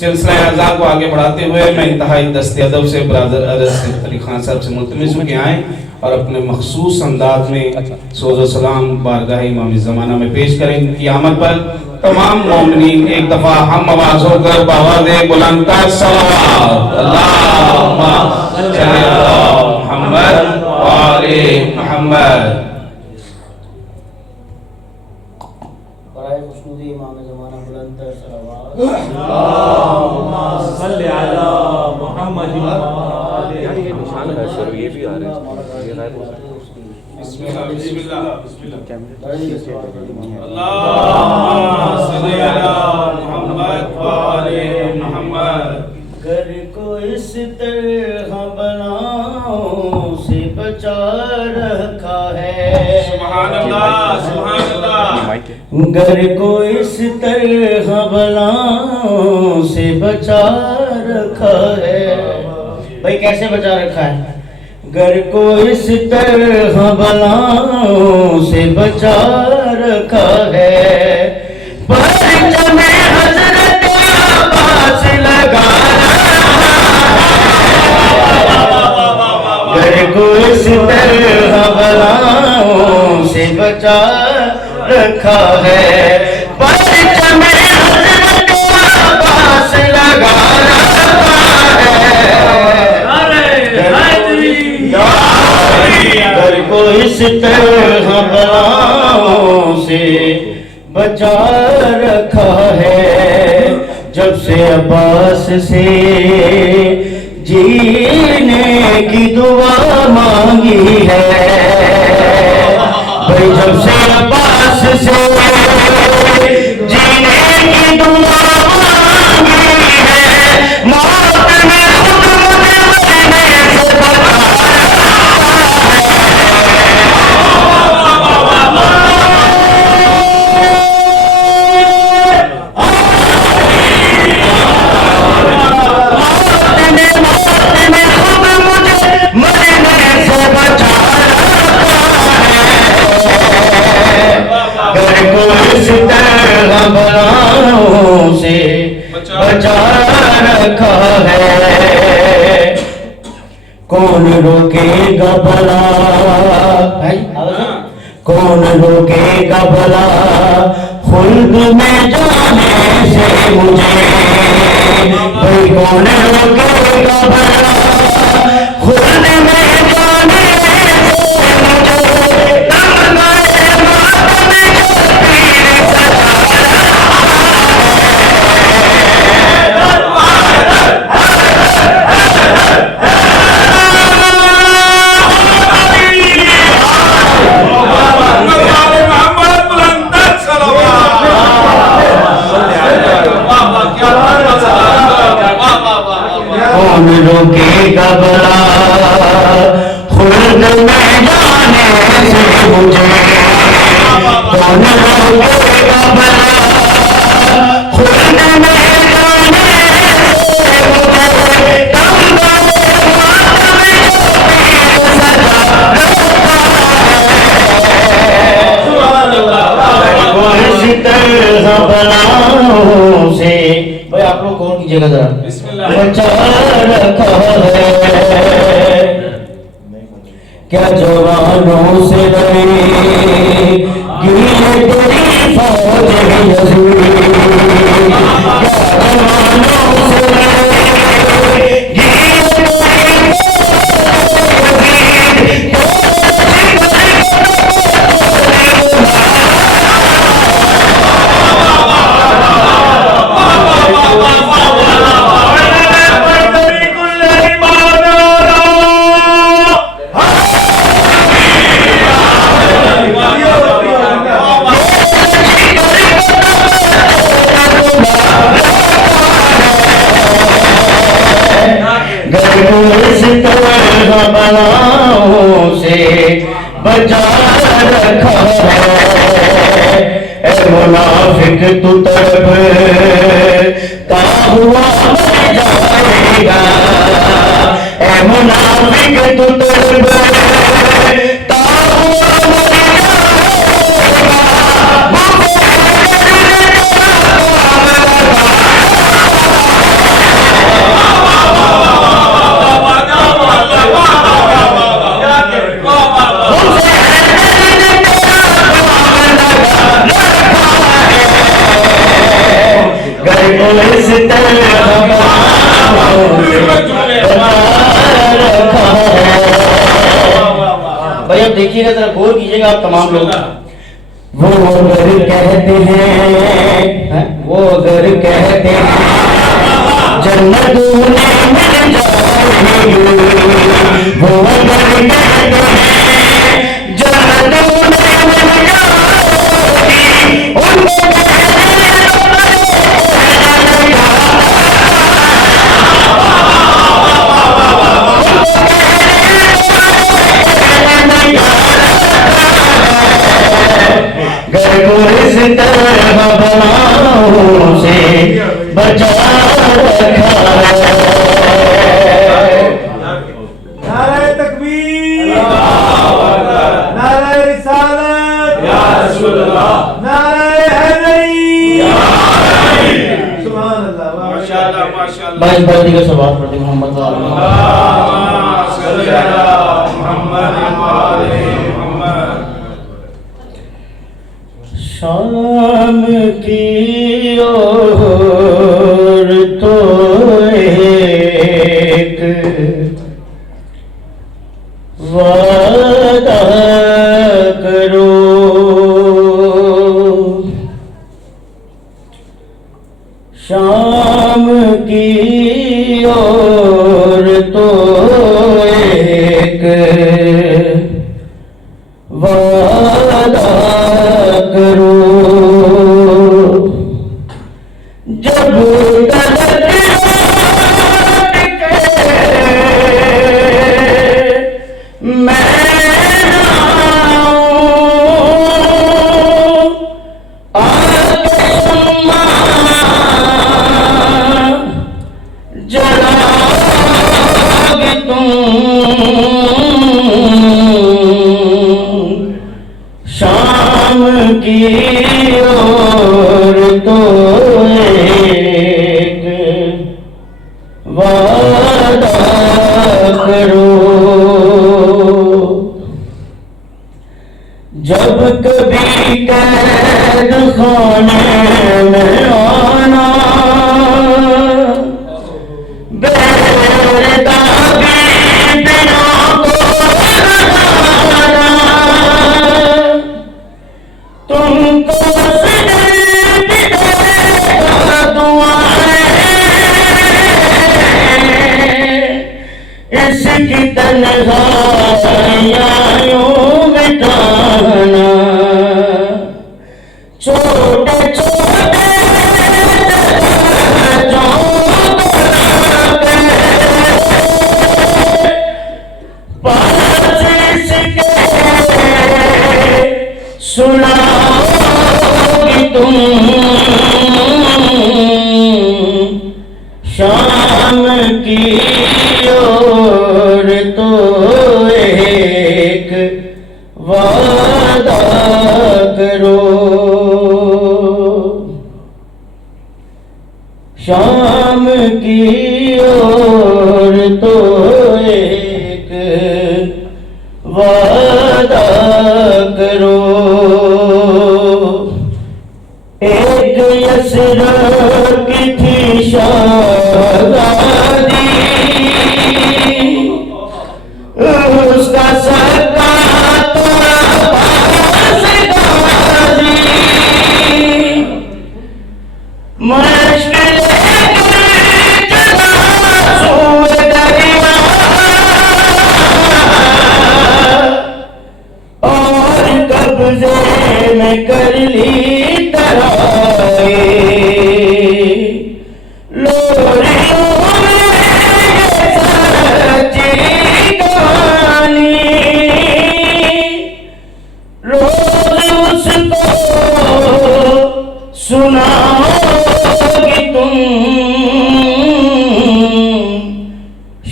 सिलसिला अज़ा को आगे बढ़ाते हुए मैं इंतहाई दस्ते अदब से ब्रदर अरज़ अली खान साहब से मुल्तमिस हूँ कि आएँ और अपने मखसूस अंदाज में सोज़ो सलाम बारगाह इमाम ज़माना में पेश करें। क़यामत पर तमाम मोमिनीन एक दफ़ा हम आवाज़ होकर बावाज़े बुलंद कर सलावत अल्लाहुम्मा सल्ली अला मुहम्मद व आले मुहम्मद। इमाम ज़माना बुलंद कर सलावत अल्लाहुम्मा सल्ली अला मुहम्मद व आले। ये निशान है सर, ये भी आ रहे हैं, ये गायब हो सकते हैं। बिस्मिल्लाह बिस्मिल्लाह बिस्मिल्लाह अल्लाहुम्मा सल्ली अला मुहम्मद व आले मुहम्मद। घर को इस तरह बनाओ से बचा रखा है। सुभान अल्लाह सुभान अल्लाह। घर को इस तरह बनाओ से बचा रखा है। भाई कैसे बचा रखा है? घर को इस तरह बनाओ से बचा रखा है। परचम हज़रत अब्बास लगा घर को इस तरह बनाओ से बचा रखा है। परचम हज़रत अब्बास लगा घर को इस तरह बनाओ से बचा रखा है। जब से अब्बास से जीने की दुआ मांगी है। भाई जब से अब्बास से जीने की दुआ मांगी है। मौत में खुद मुझे मरने से बचा से बचा रखा है। कौन रोकेगा भला? कौन रोकेगा भला खुल्द में जाने से मुझे? भाई कौन रोकेगा भला खुल्द में जाने से मुझे? कौन रोकेगा भला खुल्द में जाने से मुझे? कौन रोकेगा भला खुल्द में जाने से मुझे? इस तरह बनाओ से भाई आप लोग कौन कीजिएगा जरा। बचा रखा है। क्या जवानों से लड़ेगी तेरी फौज यज़ीद? क्या जवानों से लड़ेगी इस तरह बनाओ से बचा रखा है। ए मुनाफिक तू तड़पता हुआ मर जाएगा। ए मुनाफिक तू तड़पता हुआ मर जाएगा। देखिएगा, जरा गौर कीजिएगा आप तमाम लोग। वो अगर कहते हैं, वो अगर कहते हैं जन्नत उन्हें मिल जाएगी, वो अगर कहते हैं जन्नत उन्हें मिल जाएगी, उनको घर को इस तरह बलाओं से बचा रखा है। नारे तकबीर, नारे रिसालत, या रसूल अल्लाह, नारे हैदरी, सुभान अल्लाह, माशाअल्लाह माशाअल्लाह। बाइस बर्दी का सवाल पढ़ते मोहम्मद शाम की ओर तो एक वादा करो, शाम की ओर तो एक वादा करो, जब गलत लौट के मैं ना आऊं, आगे अम्मा जलाओगे तुम, शाम की ओर तो एक वादा करो, जब कभी कैद खाने में आना, बेदागी दिनों को लगाना, तुमको इसकी तन्हाइयों मिटाना, छोटे छोटे पास इसके सुनाओगी तुम, शाम की ओर तो एक वादा करो, शाम की ओर तो एक वादा करो, एक यसरा की थी शादी, उसका सका तो पास गाजी, मुश्किल और कब्जे में कर ली तराई, लोरियों में सच्ची कहानी, रोज उसको सुनाओगी तुम,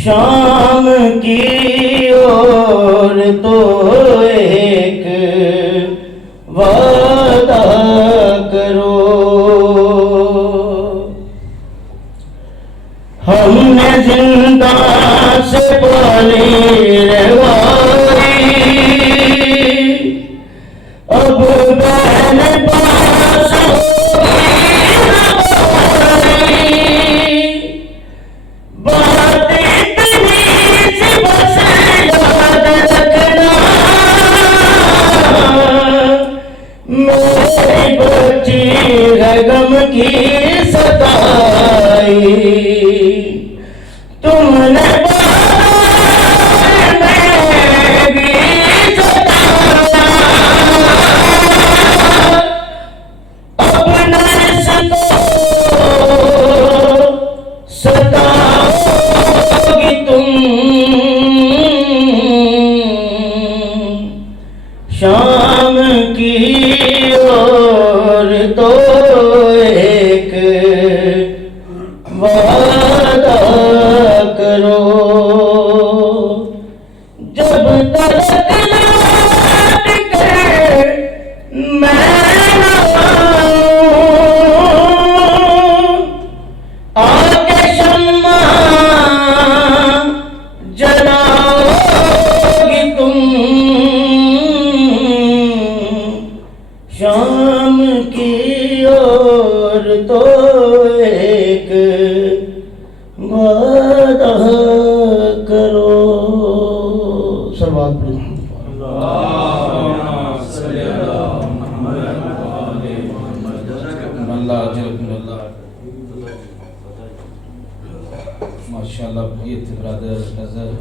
शाम की ओर तो एक वादा करो, हमने जिंदा से पाली रवाई, अब बहन पास बात इतनी सी बस याद रखना, है गम की सताई, तुमने बार में भी सताया, अपना सताओगी तुम, शाम की ओर तो एक वादा करो, जब तक लौट कर मैं न आऊं, आके शम्मा जलाओगी तुम, शाम की ओर तो एक वादा करो। सलवात पढ़ो। माशाल्लाह ये थे ब्रदर अजहर।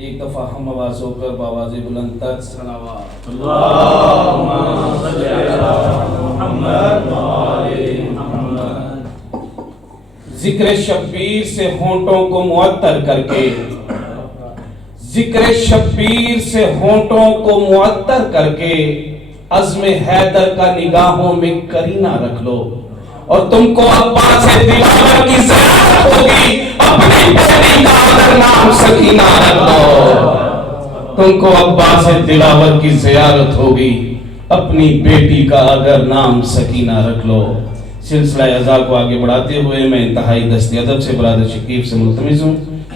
एक दफा हम आवाज होकर बावाज़े बुलंद तक सलावत जिक्र शब्बीर से होंठों को मुअत्तर करके, जिक्र शब्बीर से होंठों को मुअत्तर करके अज़्म हैदर का निगाहों में करीना रख लो, और तुमको अब्बास दिलावर की ज़ियारत होगी, अपनी बेटी का अगर नाम सकीना रख लो। तुमको अब्बास दिलावर की ज़ियारत होगी, अपनी बेटी का अगर नाम सकीना रख लो। सिलसिला अज़ा को आगे बढ़ाते हुए मैं इंतहाई दस्ती अदब से ब्रदर शकीब से मुल्तमिस हूँ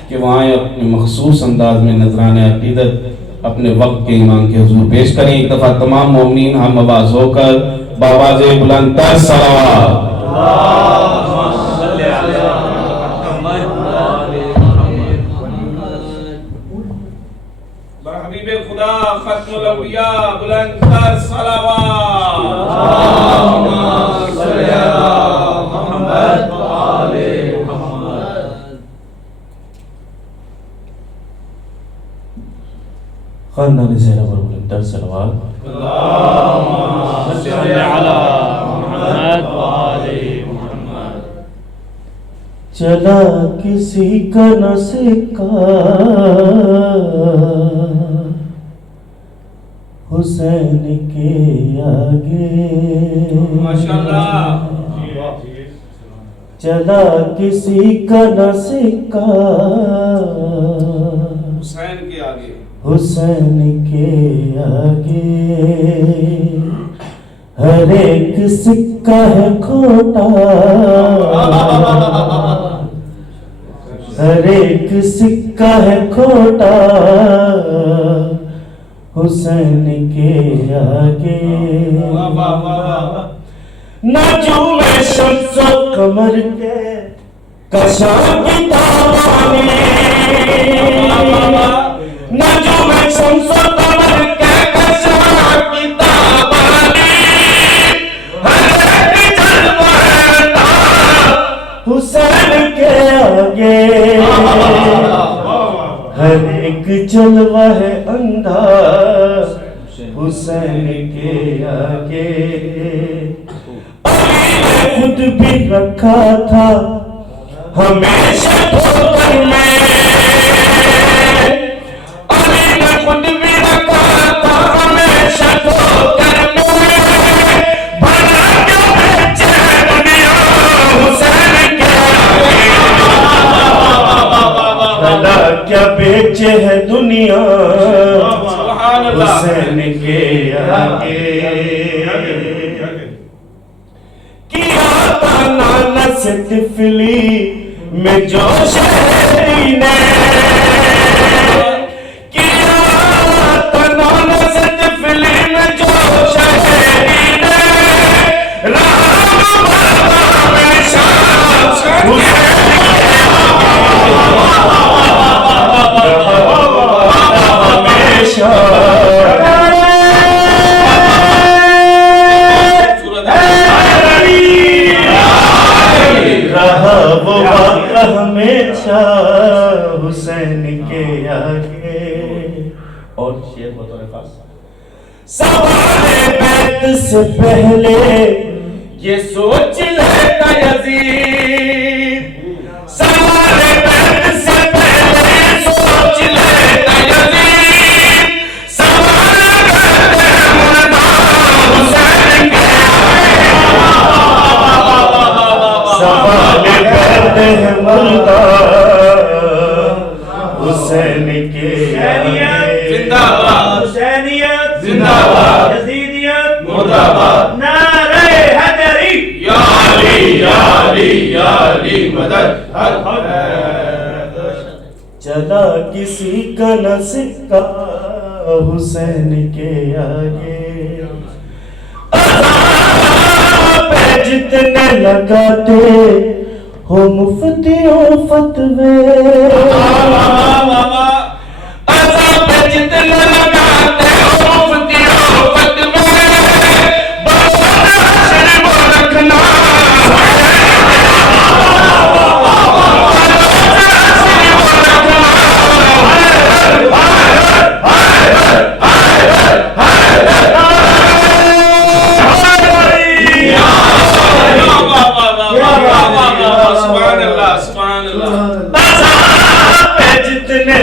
कि वहाँ अपने मखसूस अंदाज में नजराने अकीदत अपने वक्त के इमाम के हुजूर पेश करें। एक दफा तमाम मोमिनीन हम आवाज होकर बावाज़े बुलंद तर सलावत। हबीबे खुदा खत्मुल अंबिया बुलंद तर खानदान ज़हरा पर बुलंद तर सलावत। चला किसी का न सिक्का हुसैन के आगे, माशाअल्लाह। चला किसी का न सिक्का हुसैन के आगे, हुसैन के आगे, हर एक सिक्का है खोटा, हर एक सिक्का है खोटा हुसैन के आगे। न झूमे शम्सो कमर के कशा की तावानी, न झूमे शम्सो कमर के कशा की तावानी, हर एक जलवा हुसैन के आगे, हर एक जलवा है अंधा हुसैन के आगे। अली ने खुद भी रखा था हमेशा ठोकर में, अली ने खुद भी रखा था हमेशा ठोकर में, भला क्यों बेचे दुनिया हुसैन के आगे, भला क्या बेचे है दुनिया हुसैन के आगे। किया था नाना से तिफली में जो शहरी ने, किया था नाना से तिफली में जो शहरी ने, राम बाबा में शाह हुसैन हमेशा आगे। और शेर बतौर खास सवाले बैत से पहले ये सोच लेना यजीद, सवाले बैत से पहले सोच लेना यजीद, सवाले करते हैं मुर्दा हुसैन के आगे। जिंदाबाद हुसैनियत जिंदाबाद यजीदियत मुर्दाबाद नारे हैदरी या अली मदद हर हर। चला किसी का न सिक्का हुसैन के आगे, अज़ाब जितने लगाते हो मुफ्तियों फतवे, अज़ाब जितने लगाते हो मुफ्तियों फतवे, बशर वो रखना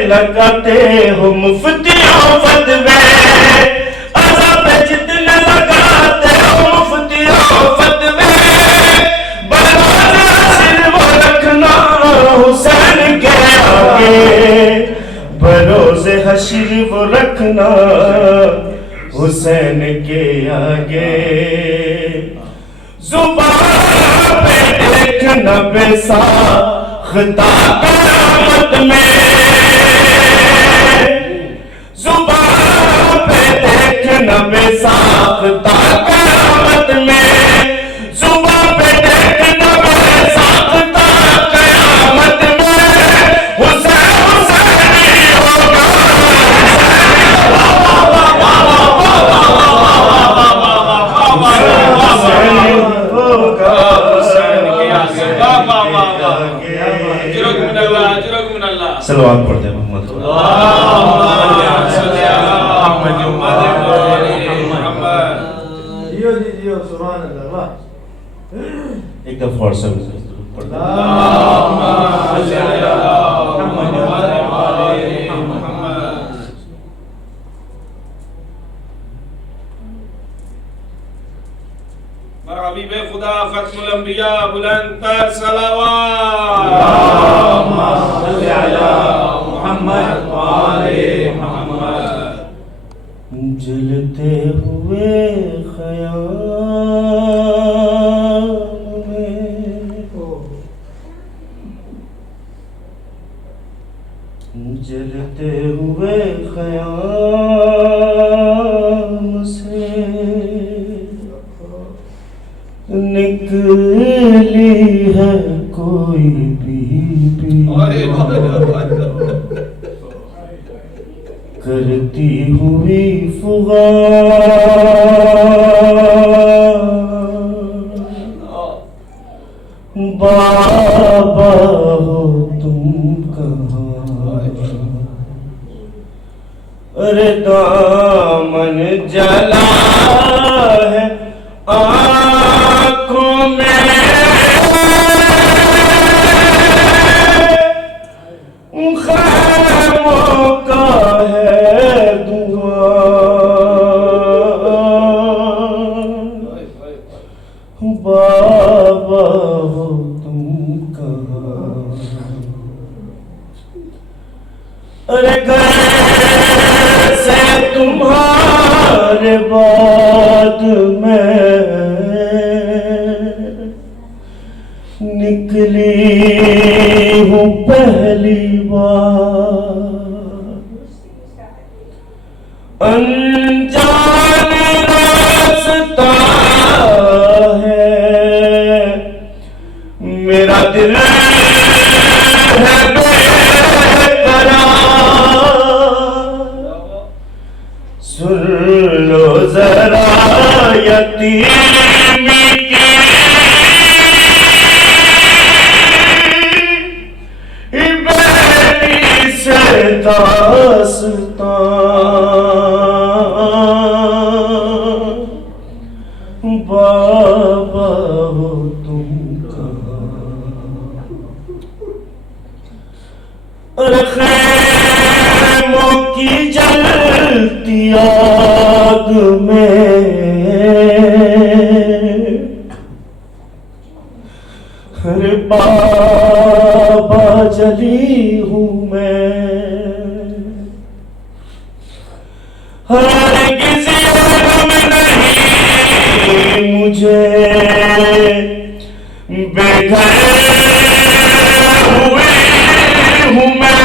लगाते हो मुफ्तियों फतवे, अज़ाब जितने लगाते हो मुफ्तियों फतवे, बशर वो रखना हुसैन के आगे, बरोज़े हश्र वो रखना हुसैन के आगे। ज़ुबान पे देखना बेसाख्ता क़यामत में, ज़ुबान पे देखना बेसाख्ता क़यामत में, ज़ुबान पे देखना बेसाख्ता क़यामत में, हुसैन हुसैनी होगा, हुसैनी होगा हुसैन के आगे। सलवात पढ़ते हैं मोहम्मद को। जियो जी जियो सुभान अल्लाह वाह। एक दफा और सब पढ़ते हैं। हबीबे खुदा खत्मुल अंबिया बुलंद तर सलावत सल्ली अला मुहम्मद व आले मुहम्मद। जलते हुए ख़याल में, जलते हुए ख़याल से निकली है कोई बीबी, करती हुई फुगार, बाबा हो तुम कहाँ, अरे दामन जला है आँखों में, ख़ैमों का है दुआर, बाबा हो तुम कहाँ, अरे घर से तुम्हारे बाद में निकली हूँ पहली बार, अनजान रास्ता है मेरा दिल है बेकरार, सुन लो जरा यतीमी की बेटी से बाबा हो तुम कहाँ। अरे खैमों की जलती आग में अरे बाबा जली हूँ मैं। हर किसी गम नहीं मुझे बेघर हुए हूँ मैं।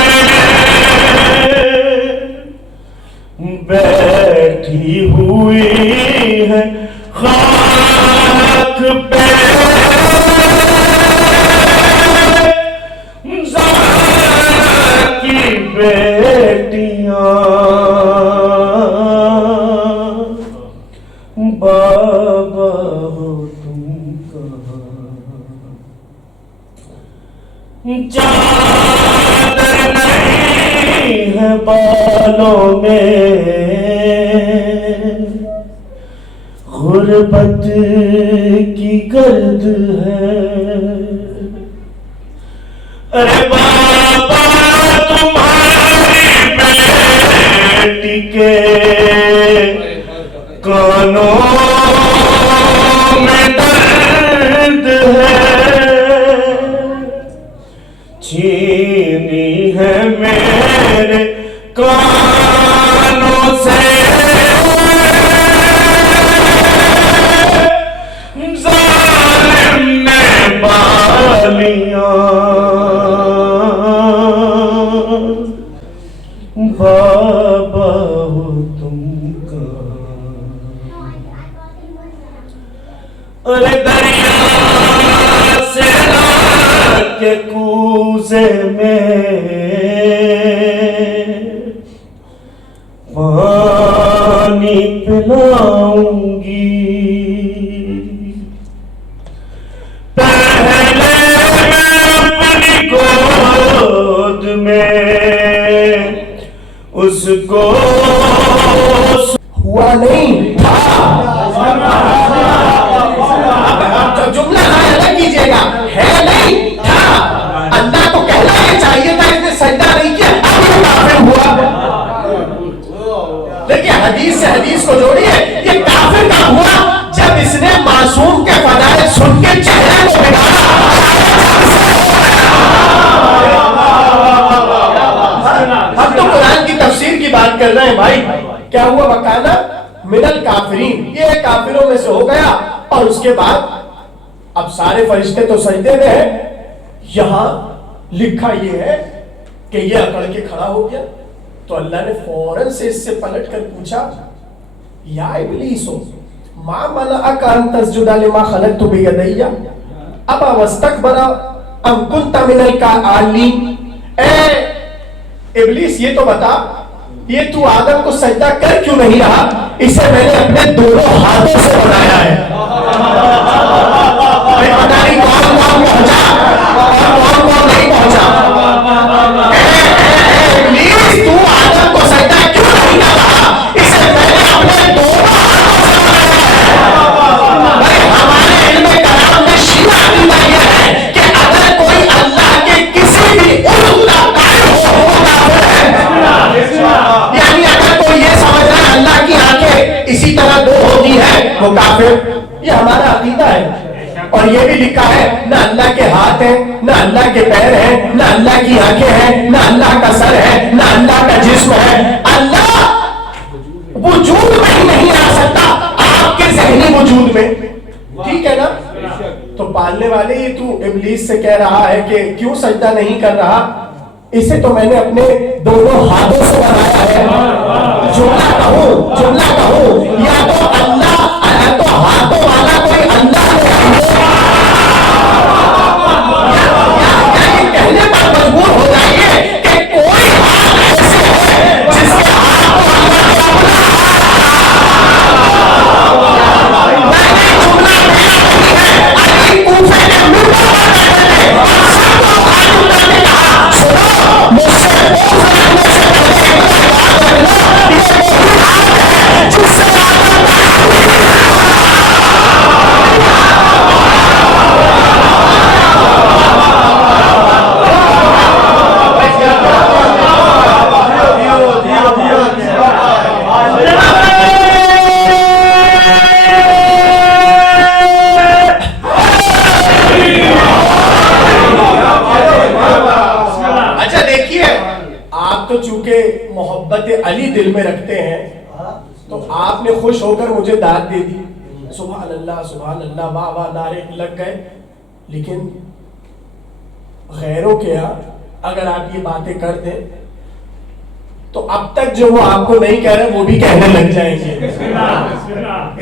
बैठी हुई है खाक पे की बेटियां। बाबा हो तुम कहाँ। चादर नहीं है बालों में गुर्बत की गर्द है। अरे बाबा तुम्हारी बेटी के कानों में दर्द है। छीनी है मेरे कानों से जालिम ने बालियां। बाबा हो तुम कहाँ। अरे दरिया से के कूजे में पानी पिलाऊंगी। पहले मैं अपनी गोद में उसको हुआ नहीं था। जो जुमला अलग कीजिएगा, है नहीं था। अल्लाह को कहना ये चाहिए था, इसने सजदा नहीं किया, अभी काफिर हुआ। देखिए हदीस से हदीस को जोड़िए, ये काफिर का हुआ जब इसने मासूम के फजाइल सुन के चेहरे को बिगाड़ा। हम तो कुरान की तफसीर की बात कर रहे हैं भाई। क्या हुआ? वकाना मिनल काफिरीन, ये काफिरों में से हो गया। और उसके बाद अब सारे फरिश्ते तो सजदे में है। यहां लिखा ये है कि ये अकड़ के खड़ा हो गया। तो अल्लाह ने फौरन से इससे पलट कर पूछा, या इब्लीसो मा मनअका अन तस्जुदा लिमा खलक़तु बियदैया अब वस्तकबरा अम कुन्ता मिनल कालिन। ए इब्लीस ये तो बता, ये तू आदम को सजदा कर क्यों नहीं रहा? इसे मैंने अपने दोनों हाथों से बनाया है। पता नहीं कौन कौन पहुंचा और कौन कौन नहीं पहुंचा। इब्लीस तू आदम को सजदा क्यों नहीं कर रहा? इसे मैंने अपने दोनों हाथों से बनाया है। भाई हमारे इल्म कलाम में शीरा अकीदा यह है कि अगर कोई अल्लाह के किसी भी उज़्व का कायल हो वो काफिर है। यानी अगर कोई ये समझ रहा है अल्लाह की आंखें इसी तरह दो होती है वो काफिर। ये हमारा अकीदा है। और ये भी लिखा है ना अल्लाह के हाथ है, ना अल्लाह के पैर है, ना अल्लाह की आंखें हैं, ना अल्लाह का सर है, ना अल्लाह का जिस्म है। अल्लाह वजूद में ही नहीं आ सकता आपके ज़हनी वजूद में। ठीक है ना? तो पालने वाले ये तू इब्लीस से कह रहा है कि क्यों सजदा नहीं कर रहा? इसे तो मैंने अपने दोनों हाथों से बनाया है। जुमला कहूं या तो अल्लाह या तो हाथों वाला कोई अल्लाह कहने पर मजबूर हो जाइए कि कोई हाथ ऐसे है जिसके हाथों मुझसे अली दिल में रखते हैं, तो आपने खुश होकर मुझे दाद दे दी, सुभान अल्लाह वाह वाह नारे लग गए। लेकिन गैरों के यहाँ अगर आप ये बातें कर दें तो अब तक जो वो आपको नहीं कह रहे वो भी कहने लग जाएंगे।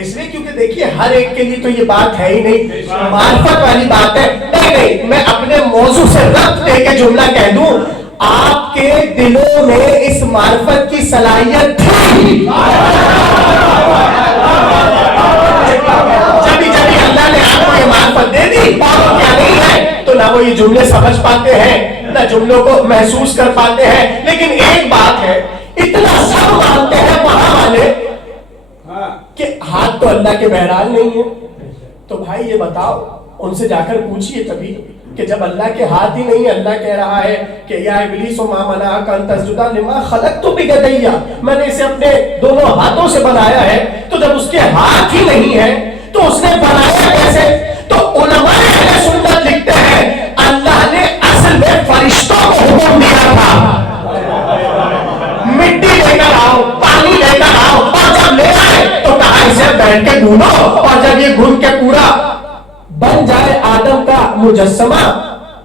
इसलिए क्योंकि देखिए हर एक के लिए तो ये बात है ही नहीं, मार्फत वाली बात है। नहीं, मैं अपने मौजू से रब्त देके जुमला कह दूं, आपके दिलों में इस मार्फत की सलाहियत थी। जब अल्लाह ने आपको ये मार्फत दे दी, और क्या नहीं है, तो ना वो ये जुमले समझ पाते हैं, ना जुमलों को महसूस कर पाते हैं। लेकिन एक बात है, इतना सब मानते हैं वहां वाले कि हाथ तो अल्लाह के बहरहाल नहीं है। तो भाई ये बताओ, उनसे जाकर पूछिए कभी कि जब अल्लाह के हाथ ही नहीं है, अल्लाह कह रहा है कि या इब्लीस मा मनाअका अन तस्जुदा लिमा खलक़तु बियदैया, मैंने इसे अपने दोनों हाथों से बनाया है। तो जब उसके हाथ ही नहीं है तो उसने बनाया कैसे? तो उलमा अहले सुन्नत लिखते हैं, अल्लाह ने असल में फरिश्तों को हुक्म दिया था, मिट्टी लेकर आओ, पानी लेकर आओ, और जब ले आए तो कहा इसे बैठ के गूंदो, और जब ये गूंद के पूरा बन जाए आदम का मुजस्समा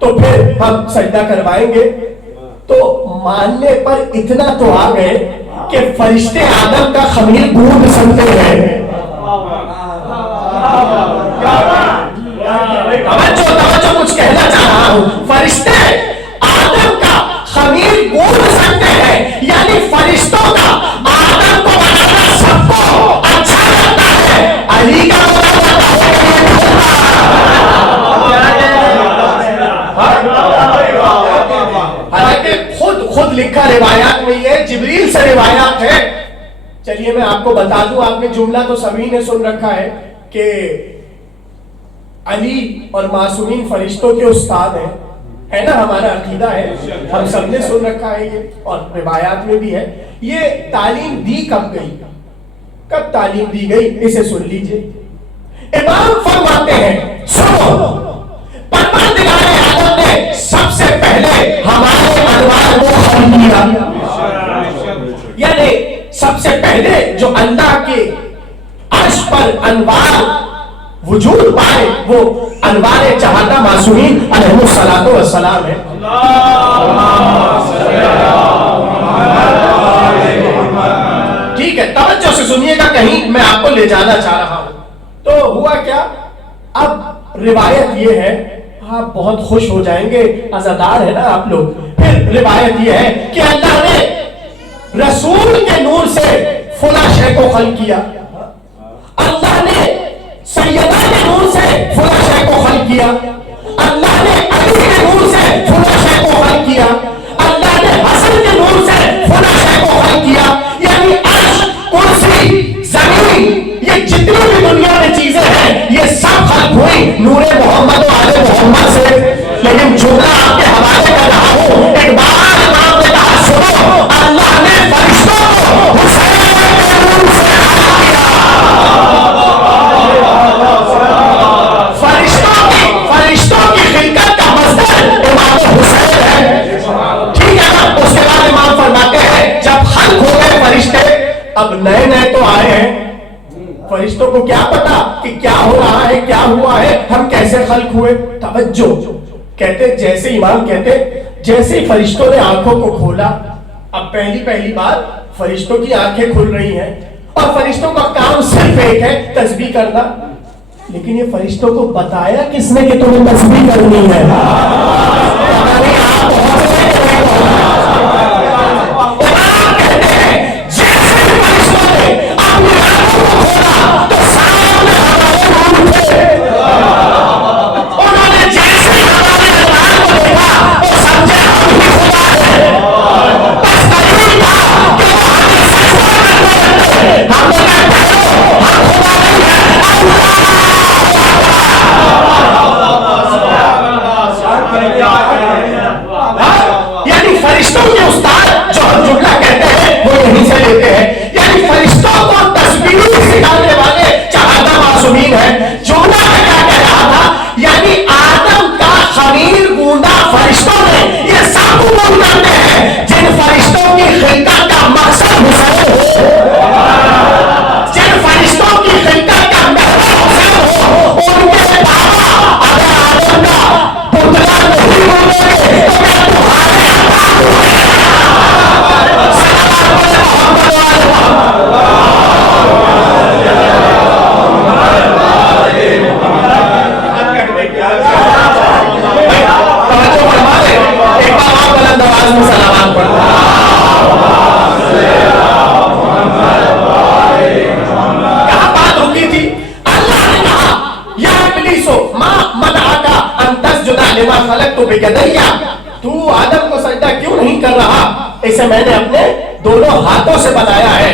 तो फिर हम सजदा करवाएंगे। तो मानने पर इतना तो आ गए कि फरिश्ते आदम का खमीर गूंद सकते हैं। तवज्जो कुछ कहना चाह रहा हूं, फरिश्ते आदम का खमीर गूंद सकते हैं, यानी फरिश्तों का आदम को बनाना सबको अच्छा लगता है, अली का हालांकि खुद लिखा रिवायात में ये जिब्रील से रिवायात है। चलिए मैं आपको बता दूं, आपने जुमला तो सभी ने सुन रखा है कि अली और मासूमीन फरिश्तों के उस्ताद हैं, है ना, हमारा अकीदा है, हम सबने सुन रखा है ये, और रिवायात में भी है। ये तालीम दी कब गई, कब तालीम दी गई, इसे सुन लीजिए। इमाम फरमाते हैं, सुनो, परवरदिगार आलम ने सबसे पहले हमारे अनवार को खल्क किया, यानी सबसे पहले जो अल्लाह के अर्श पर अनवार वजूद पाए वो अनवार जहादा मासूमीन अलैहिस्सलातु वस्सलाम है। ठीक है, तवज्जो से सुनिएगा, कहीं मैं आपको ले जाना चाह रहा हूं। तो हुआ क्या, अब रिवायत ये है, आप बहुत खुश हो जाएंगे, अज़ादार है ना आप लोग। फिर रिवायत ये है कि अल्लाह ने रसूल के नूर से फुला शय को खल्क किया, अल्लाह ने सैयदा के नूर से फुला शय को खल्क किया, अल्लाह ने अली के नूर से फुला शय को खल्क किया, अल्लाह ने हसन के नूर से फुला शय को खल्क किया। यानी अर्श, कुर्सी, जमीन, ये जितनी भी दुनिया में चीजें हैं ये सब खल्क हुई नूरे मोहम्मद और आले मोहम्मद से। लेकिन जुमला आपके हवाले कर रहा हूं, एक बार इमाम ने कहा, सुनो, अल्लाह ने फरिश्तों को हुसैन के नूर से खल्क किया। फरिश्तों की खिलकत का मस्दर इमाम हुसैन है। ठीक है ना, उसके बाद इमाम फरमाते हैं, जब खल्क हो गए फरिश्ते, अब नए नए तो आए हैं, फरिश्तों को क्या पता कि क्या हो रहा है, क्या हुआ है, हम कैसे खल्क हुए। तवज्जो, कहते जैसे इमाम कहते, जैसे ही फरिश्तों ने आंखों को खोला, अब पहली बार फरिश्तों की आंखें खुल रही हैं, और फरिश्तों का काम सिर्फ एक है, तस्बीह करना। लेकिन ये फरिश्तों को बताया किसने कि तुम्हें तस्बीह करनी है? खलक़्तु बियदैया, तू आदम को सजदा क्यों नहीं कर रहा? इसे मैंने अपने दोनों हाथों से बनाया है।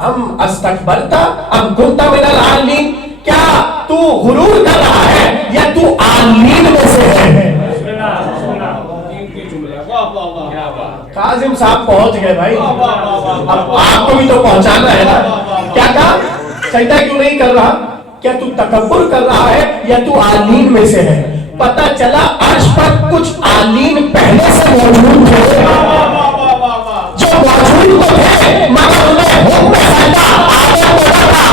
हम अस्तकबरता अम कुंता मिनल आलीन, क्या तू गुरूर कर रहा है या तू आलीन में से है? काजिम साहब पहुंच गए भाई, अब आपको भी तो पहुंचाना है ना। क्या कहा? सजदा क्यों नहीं कर रहा? क्या तू तकब्बुर कर रहा है या तू आलीन में से है? पता चला अर्श पर कुछ आलीन पहले से मौजूद थे, जो मौजूद तो थे मगर उन्हें हुक्म सजदा आदम को न था।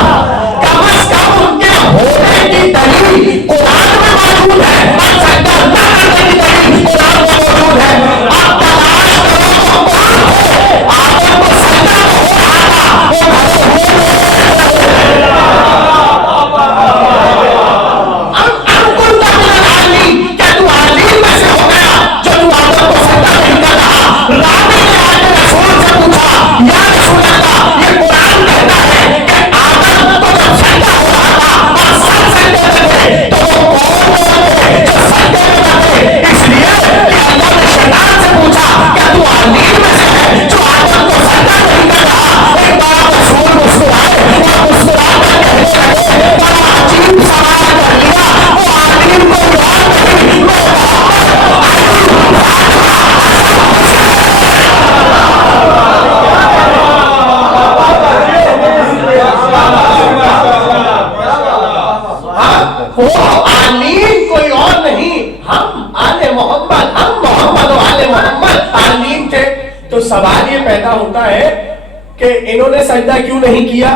कम से कम उनके होने की दलील कुरान में मौजूद है और सजदा न करने की दलील कुरान में मौजूद है। अब तलाश करो तो कुरान है, आदम को सजदा हो रहा था, वो आलीम कोई और नहीं, हम आले मोहम्मद, हम मोहम्मद और आले मोहम्मद आलीम थे। तो सवाल ये पैदा होता है कि इन्होंने सजदा क्यों नहीं किया?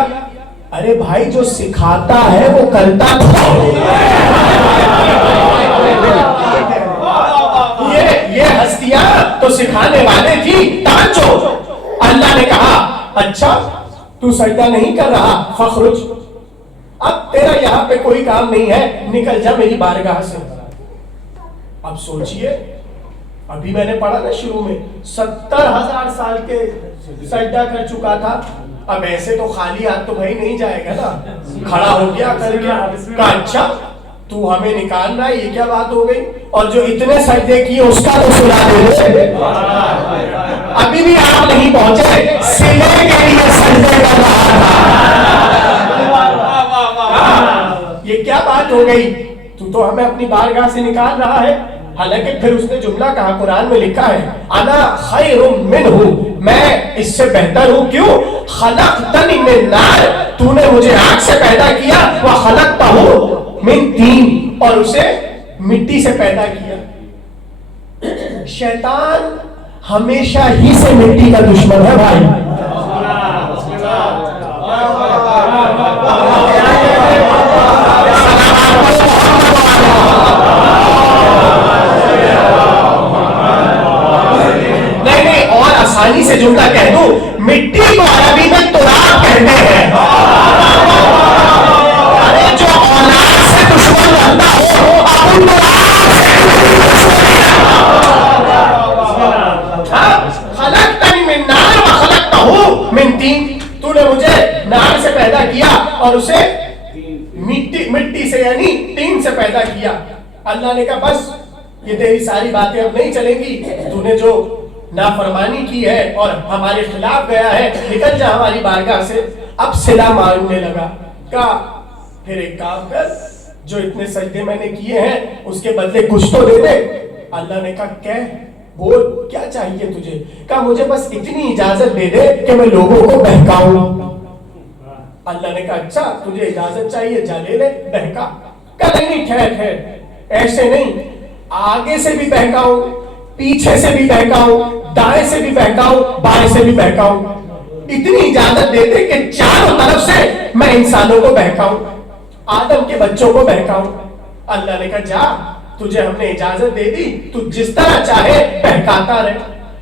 अरे भाई, जो सिखाता है वो करता था। ये हस्तियां तो सिखाने वाले थी। तवज्जो, अल्लाह ने कहा अच्छा तू सजदा नहीं कर रहा, फखरुज, अब तेरा यहां पे कोई काम नहीं है, निकल जा मेरी बारगाह से। अब सोचिए, अभी मैंने पढ़ा ना शुरू में 70,000 साल के सजदा कर चुका था। अब ऐसे तो खाली हाथ तो भाई नहीं जाएगा ना, खड़ा हो गया करके कहा अच्छा तू हमें निकालना है, ये क्या बात हो गई? और जो इतने सजदे किए उसका तो सुना दे। अभी भी आप नहीं पहुंचे, सिले के लिए सजदे कर रहा था। ये क्या बात हो गई? तू तो हमें अपनी बारगाह से निकाल रहा है। हालांकि फिर उसने जुमला कहा, कुरान में लिखा है अना खैरुम मिन्हु, मैं इससे बेहतर हूं। क्यों? खलक़तनी मिन नार, तूने मुझे आग से पैदा किया, व खलक़तहु मिन तीन, और उसे मिट्टी से पैदा किया। शैतान हमेशा ही से मिट्टी का दुश्मन है भाई। आसानी से जुमला कह दूं, मिट्टी को अरबी में तुराब कहते हैं। अरे जो औलाद से दुश्मन बनता हो, अब तुराब से खलक़तनी मिन नार व खलक़तहु मिन तीन, तूने मुझे नार से पैदा किया और उसे मिट्टी से यानी तीन से पैदा किया। अल्लाह ने कहा बस ये तेरी सारी बातें अब नहीं चलेंगी, तूने जो नाफरमानी की है और हमारे खिलाफ गया है, निकल जा हमारी बारगाह से। अब सिला मारने लगा, कहा फिर एक काम कर, जो इतने सजदे मैंने किए हैं उसके बदले कुछ तो दे दे। अल्लाह ने कहा क्या? बोल क्या चाहिए तुझे? कहा मुझे बस इतनी इजाजत दे दे कि मैं लोगों को बहकाऊं। अल्लाह ने कहा अच्छा तुझे इजाजत चाहिए, जा ले ले, बहका। कहा नहीं ठहर ठहर, ऐसे नहीं, आगे से भी बहकाऊं, पीछे से भी बहकाऊं, दाएं से भी बहकाऊं, बाएं से भी बहकाऊं। इतनी इजाजत दे दे कि चारों तरफ से मैं इंसानों को बहकाऊं, आदम के बच्चों को बहकाऊं। अल्लाह ने कहा जा, तुझे हमने इजाजत दे दी, तू जिस तरह चाहे बहकाता रहे।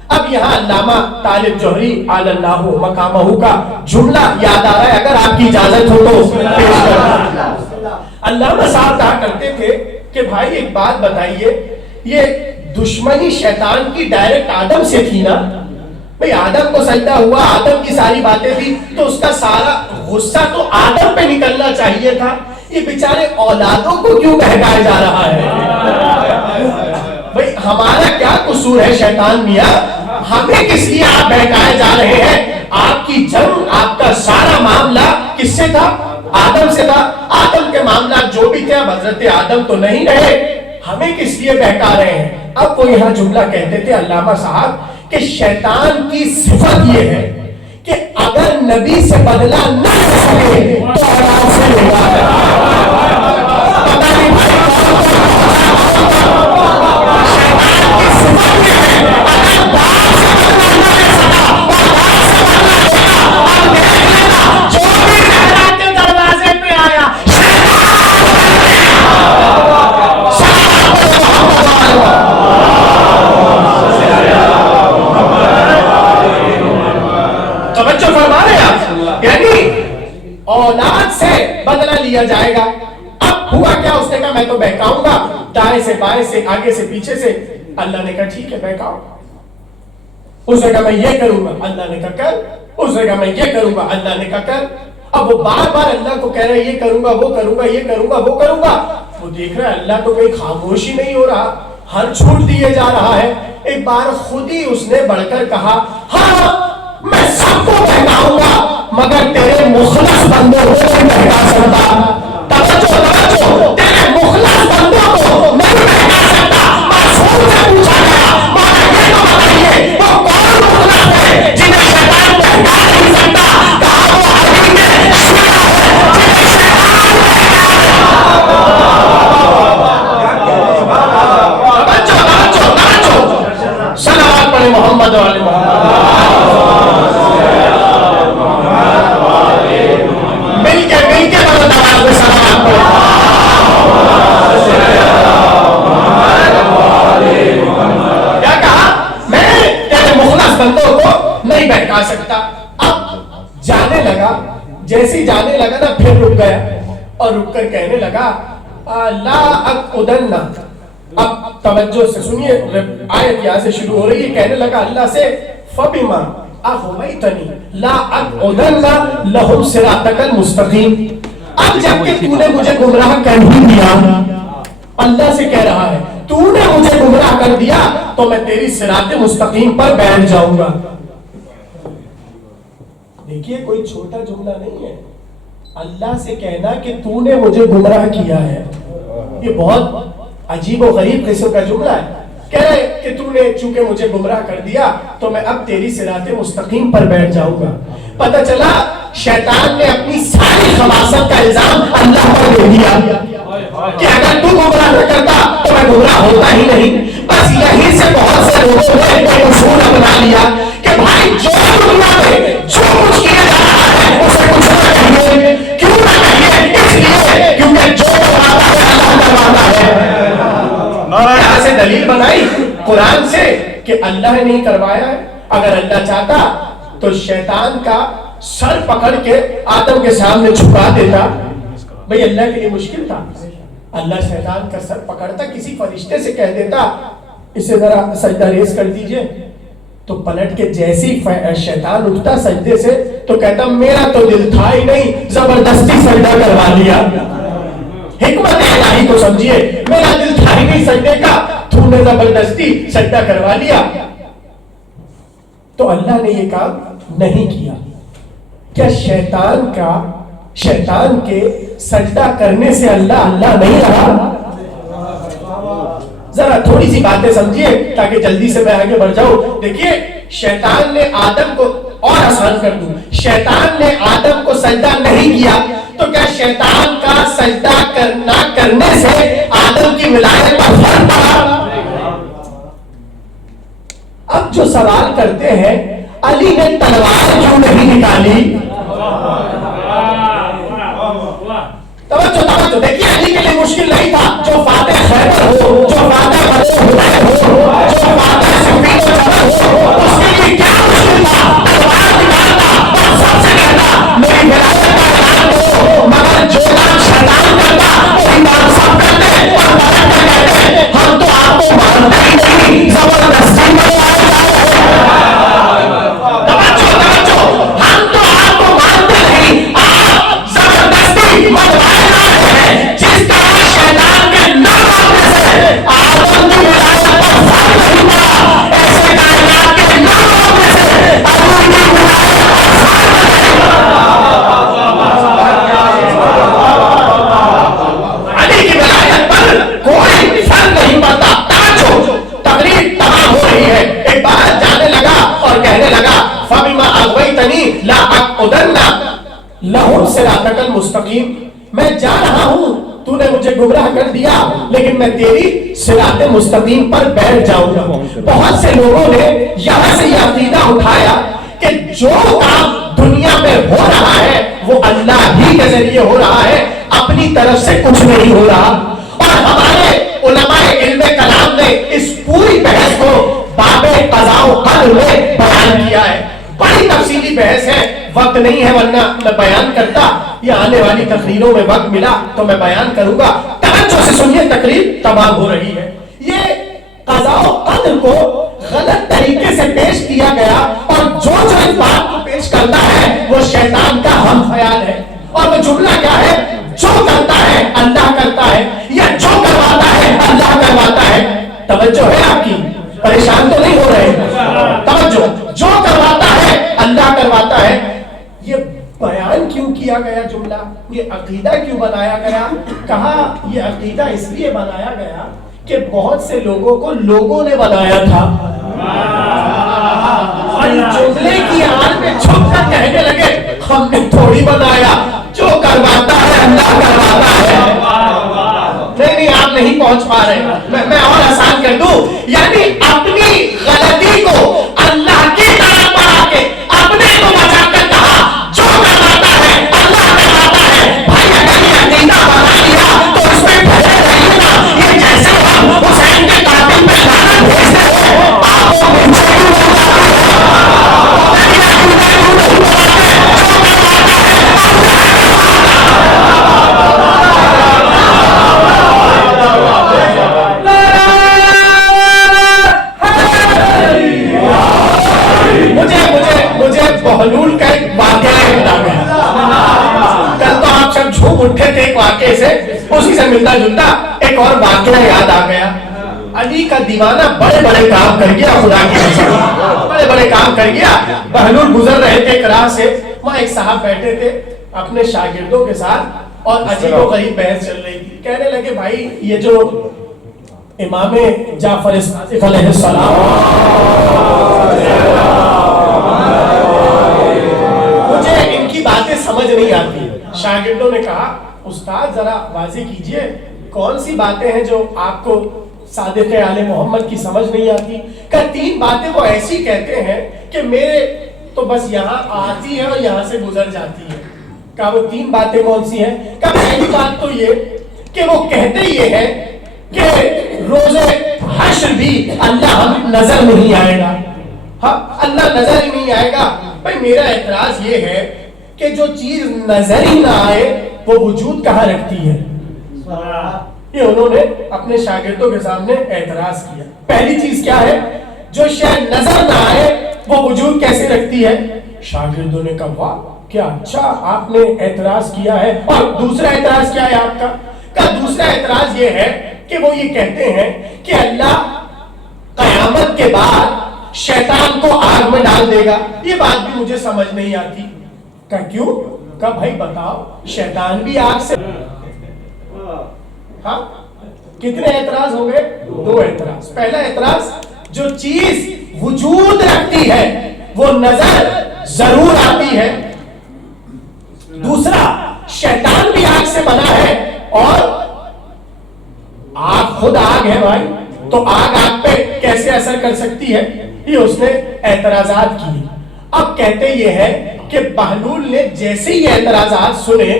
अब यहाँ अल्लामा तालिब जोहरी आलल्लाहु मकामहू का जुमला याद आ रहा है, अगर आपकी इजाजत हो तो पेश कर। अल्लामा साहब कहा करते थे कि भाई एक बात बताइए, ये दुश्मनी शैतान की डायरेक्ट आदम से थी ना? भाई आदम को सजदा हुआ, आदम की सारी बातें थी, तो उसका सारा गुस्सा तो आदम पे निकलना चाहिए था। ये बेचारे औलादों को क्यों बहकाया जा रहा है? हमारा क्या कसूर है शैतान मियां, हमें किस लिए आप बहकाए जा रहे हैं? आपकी जंग, आपका सारा मामला किससे था? आदम से था। आदम के मामला जो भी थे, अब हजरत आदम तो नहीं रहे, हमें किस लिए बहका रहे हैं? अब वो यहां जुमला कहते थे अल्लामा साहब कि शैतान की सिफत ये है कि अगर नबी से बदला न ले सके तो आराम से लेगा। पता नहीं भाई शैतान की सिफत ये है, अगर बाप से बदला न ले सका और बाप से बदला लेगा, अब देख लेना जो भी जहरा के दरवाजे पे आया तवज्जो फरमा रहे आप, यानी औलाद से बदला लिया जाएगा। अब हुआ क्या, उसने कहा मैं तो बहकाऊंगा दाएं से बाएं से आगे से पीछे से। अल्लाह ने कहा ठीक है बहकाओ। उसने कहा मैं ये करूंगा, अल्लाह ने कहा कर। उसने कहा मैं ये करूंगा, अल्लाह ने कहा कर। अब वो बार बार अल्लाह को कह रहा है ये करूंगा वो करूंगा ये करूंगा वो करूंगा। वो देख रहा है अल्लाह को कोई खामोशी नहीं हो रहा, हर छूट दिए जा रहा है। एक बार खुद ही उसने बढ़कर कहा हाँ मैं सबको बहकाऊंगा मगर तेरे मुखलस बंदों को नहीं बहका सकता। तवज्जो तवज्जो, तेरे मुखलस बंदों को नहीं बहका सकता। मासूम से पूछा गया मौला ये तो बताइए वो कौन मुखलस है जिन्हें शैतान बहका नहीं सकता? कहा वो अली में शिया है जिन्हें शैतान तवज्जो तवज्जो तवज्जो, सलावत पढ़े मोहम्मद वाले मोहम्मद। मिलके बदल दबाव में सलाम पढ़ो। क्या कहा? मैं तेरे मुखलस बंदों को नहीं बहका सकता। अब जाने लगा, जैसे ही जाने लगा ना फिर रुक गया और रुककर कहने लगा ला अक़उदन्ना। अब तवज्जो से सुनिए, आयत यहां से शुरू हो रही है। कहने लगा अल्लाह से फबिमा अग़वैतनी ला अक़उदन्ना लहुम सिरातकल मुस्तकीम। अब जबकि तूने मुझे गुमराह कर ही दिया, अल्लाह से कह रहा है तूने मुझे गुमराह कर दिया तो मैं तेरी सिरात मुस्तकीम पर बैठ जाऊंगा। देखिए कोई छोटा जुमला नहीं है, अल्लाह से कहना कि तूने मुझे गुमराह किया है, ये बहुत अजीब और गरीब किस्म का जुमला है। कह रहे कि तूने चूंकि मुझे गुमराह कर दिया तो मैं अब तेरी सिराते मुस्तकीम पर बैठ जाऊंगा। पता चला शैतान ने अपनी सारी खबासत का इल्जाम अल्लाह पर दे दिया कि अगर तू गुमराह न करता तो मैं गुमराह होता ही नहीं। बस यहीं से बहुत से लोगों ने एक उसूल अपना लिया कि भाई जो दुनिया में जो कुछ किया जा रहा है उसे कुछ ना कहिए। क्यों ना कहिए? इसलिए क्योंकि जो करवाता है अल्लाह करवाता है। यहां से दलील बनाई कुरान से कि अल्लाह ने नहीं करवाया है। अगर अल्लाह चाहता तो शैतान का सर पकड़ के आदम के सामने झुका देता। भाई अल्लाह के लिए मुश्किल था, अल्लाह शैतान का सर पकड़ता, किसी फरिश्ते से कह देता इसे जरा सजदा रेस कर दीजिए, तो पलट के जैसी शैतान उठता सजदे से तो कहता मेरा तो दिल था ही नहीं, जबरदस्ती सजदा करवा लिया। हिकमत इलाही को समझिए, मेरा दिल था ही नहीं सजदे का, तूने जबरदस्ती सजदा करवा लिया। तो अल्लाह ने ये काम नहीं किया। क्या शैतान के सजदा करने से अल्लाह अल्लाह नहीं रहा? जरा थोड़ी सी बातें समझिए ताकि जल्दी से मैं आगे बढ़ जाऊं। देखिए शैतान ने आदम को, और आसान कर दूं, शैतान ने आदम को सजदा नहीं किया तो क्या शैतान का सजदा करने से आदम की विलायत पर फर्क पड़ा? अब जो सवाल करते हैं अली ने तलवार क्यों नहीं निकाली? तवज्जो देखिए, अली के लिए मुश्किल नहीं था। जो फातेह खैबर हो, जो फातेह बदर हुदैर हो, जो फातेह सिफ़ीन व जबल हो, उसके लिए क्या मुश्किल था? तलवार निकालना और सबसे कहना मेरी विलायत का ऐलान दो। मगर जो काम शैतान करता वो इमाम साहब करते और मदद कहते हम तो आपको मानते ही नहीं, जबरदस्ती में आए जा रहे हैं। तवज्जो हम तो आपको मानते नहीं, आप जबरदस्ती मनवाए जा रहे हैं। जिस तरह शैतान के न मानने से आदम की विलायत सिरातकल मुस्तकीम, मैं जा रहा हूं, तूने मुझे गुमराह कर दिया, लेकिन मैं तेरी सिराते मुस्तकीम पर बैठ जाऊंगा। बहुत से लोगों ने यहां से यह अकीदा उठाया कि जो काम दुनिया में हो रहा है वो अल्लाह ही के जरिए हो रहा है, अपनी तरफ से कुछ नहीं हो रहा। और हमारे उलमाए इल्मे कलाम ने इस पूरी बहस को बाबे क़ज़ा व क़दर में बयान किया है। बड़ी तफसीली बहस है, वक्त नहीं है वरना मैं बयान करता, ये आने वाली तकरीरों में वक्त मिला तो मैं बयान करूंगा। तवज्जो से सुनिए, तकरीर तमाम हो रही है। ये क़ज़ा व क़दर को गलत तरीके से पेश किया गया और जो इस बात को पेश करता है वो शैतान का हम ख्याल है। और वो जुमला क्या है? जो करता है अल्लाह करता है, या जो करवाता है अल्लाह करवाता है। तवज्जो है आपकी? परेशान तो नहीं हो रहे? तवज्जो, जो करवाता है अल्लाह करवाता है। ये बयान क्यों किया गया जुमला? ये अकीदा क्यों बनाया गया? कहा ये अकीदा इसलिए बनाया गया कि बहुत से लोगों को लोगों ने बनाया था और जुमले की आड़ में छुपकर कहने लगे हमने थोड़ी बनाया, जो करवाता है अल्लाह करवाता है। नहीं, आप नहीं पहुंच पा रहे, मैं और आसान कर दूं। यानी अपनी गलती को अल्लाह की तरफ बढ़ा के अपने को बचाकर कहा जो करवाता है अल्लाह करवाता है। भाई अगर ये अकीदा बना लिया तो उसमें भले रहिए ना। ये जैसे हम हुसैन के कातिल पे लानत भेजते हैं, आपको मुझे बहलूल का एक वाक़या याद आ गया। कल तो आप सब झूम उठे थे एक वाक़े से, उसी से मिलता जुलता एक और वाक़या याद आ गया। अली का दीवाना बड़े बड़े काम कर गया, खुदा की कसम बड़े बड़े काम कर गया। बहलूल गुजर रहे थे एक राह से, वहां एक साहब बैठे थे अपने शागिर्दों के साथ और अजीबोगरीब बहस चल रही थी। कहने लगे भाई ये जो इमाम जाफर सादिक अलैहिस्सलाम, मुझे इनकी बातें समझ नहीं आती। शागिर्दों ने कहा उस्ताद जरा वाज़ेह कीजिए कौन सी बातें हैं जो आपको सादिक आले मोहम्मद की समझ नहीं आती। क्या 3 बातें वो ऐसी कहते हैं कि मेरे तो बस यहाँ आती है और यहाँ से गुजर जाती है। क्या वो 3 बातें कौन सी हैं? क्या पहली बात तो ये कि वो कहते ये है कि रोज़े हश्र भी अल्लाह नजर नहीं आएगा। हाँ, अल्लाह नजर ही नहीं आएगा। भाई मेरा एतराज ये है कि जो चीज नजर ही ना आए वो वजूद कहाँ रखती है? ये उन्होंने अपने शागिर्दों के सामने एतराज किया। पहली चीज क्या है? जो शय नजर ना आए वो वजूद कैसे रखती है? शागिर्दों ने कहा वाह क्या अच्छा आपने एतराज किया है। और दूसरा एतराज क्या है आपका? का दूसरा एतराज ये है कि वो ये कहते हैं कि अल्लाह कयामत के बाद शैतान को आग में डाल देगा। ये बात भी मुझे समझ नहीं आती। क्या क्यों? क्या भाई बताओ, शैतान भी आग से? हाँ, कितने एतराज हो गए? 2 एतराज। पहला एतराज, जो चीज वजूद रखती है वो नजर जरूर आती है। दूसरा, शैतान भी आग से बना है और आग खुद आग है भाई, तो आग आग पे कैसे असर कर सकती है? ये उसने एतराजात किए। अब कहते ये है कि बहलूल ने जैसे ही एतराजात सुने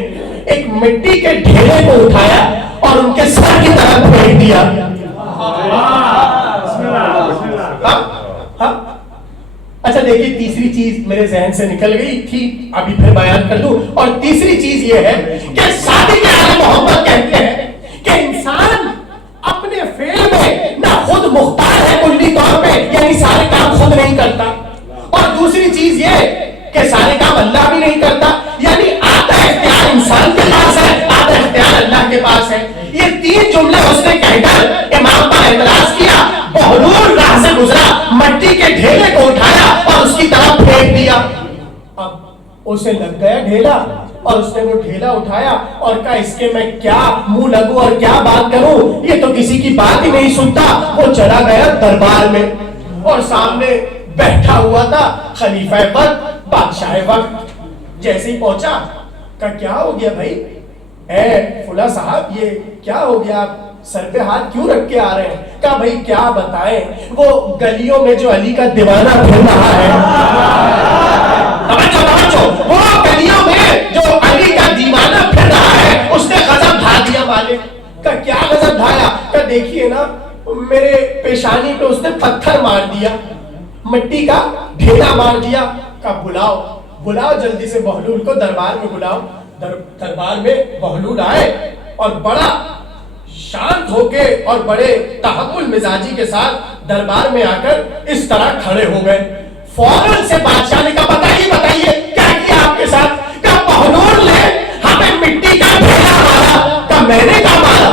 एक मिट्टी के ढेरे को उठाया और उनके सर की तरफ फेंक दिया। अच्छा देखिए, तीसरी चीज मेरे जहन से निकल गई थी, अभी फिर बयान कर दूं। और तीसरी चीज ये है कि सादिक आले मोहम्मद कहते हैं कि इंसान अपने फेल में ना खुद मुख्तार है कुल्ली तौर पे, यानी सारे काम खुद नहीं करता। और दूसरी चीज ये कि सारे काम अल्लाह भी नहीं करता, यानी आधा इख्तियार इंसान के पास है, आधा इख्तियार अल्लाह के पास है। ये 3 जुमले उसने कहकर इमाम पर एतराज किया। बहलूल राह से गुजरा, मट्टी के ढेले को उठाया और उसकी तरफ फेंक दिया। अब उसे लग गया ढेला और उसने वो ढेला उठाया और कहा इसके मैं क्या मुंह लगूं और क्या बात करूं, ये तो किसी की बात ही नहीं सुनता। वो चला गया दरबार में और सामने बैठा हुआ था खलीफा वक्त, बादशाह वक्त। जैसे ही पहुंचा का क्या हो गया भाई? ए फुला साहब, ये क्या हो गया? आप सर पे हाथ क्यों रख के आ रहे हैं? कहा भाई क्या बताएं, वो गलियों में जो अली का दीवाना फिर रहा है, वो गलियों में जो अली का दीवाना फिर रहा है, उसने गजब ढा दिया मालिक। का क्या गजब ढाया? का देखिए ना, मेरे पेशानी पे उसने पत्थर मार दिया, मिट्टी का ढेला मार दिया। का बुलाओ बुलाओ जल्दी से बहलूल को दरबार में बुलाओ। दरबार में बहलूल आए और बड़ा शांत होके और बड़े तहम्मुल मिजाजी के साथ दरबार में आकर इस तरह खड़े हो गए। फौरन से बादशाह ने कहा बताइए क्या किया आपके साथ? का बहलूल ने हमें मिट्टी का ढेला मारा। का मैंने क्या मारा?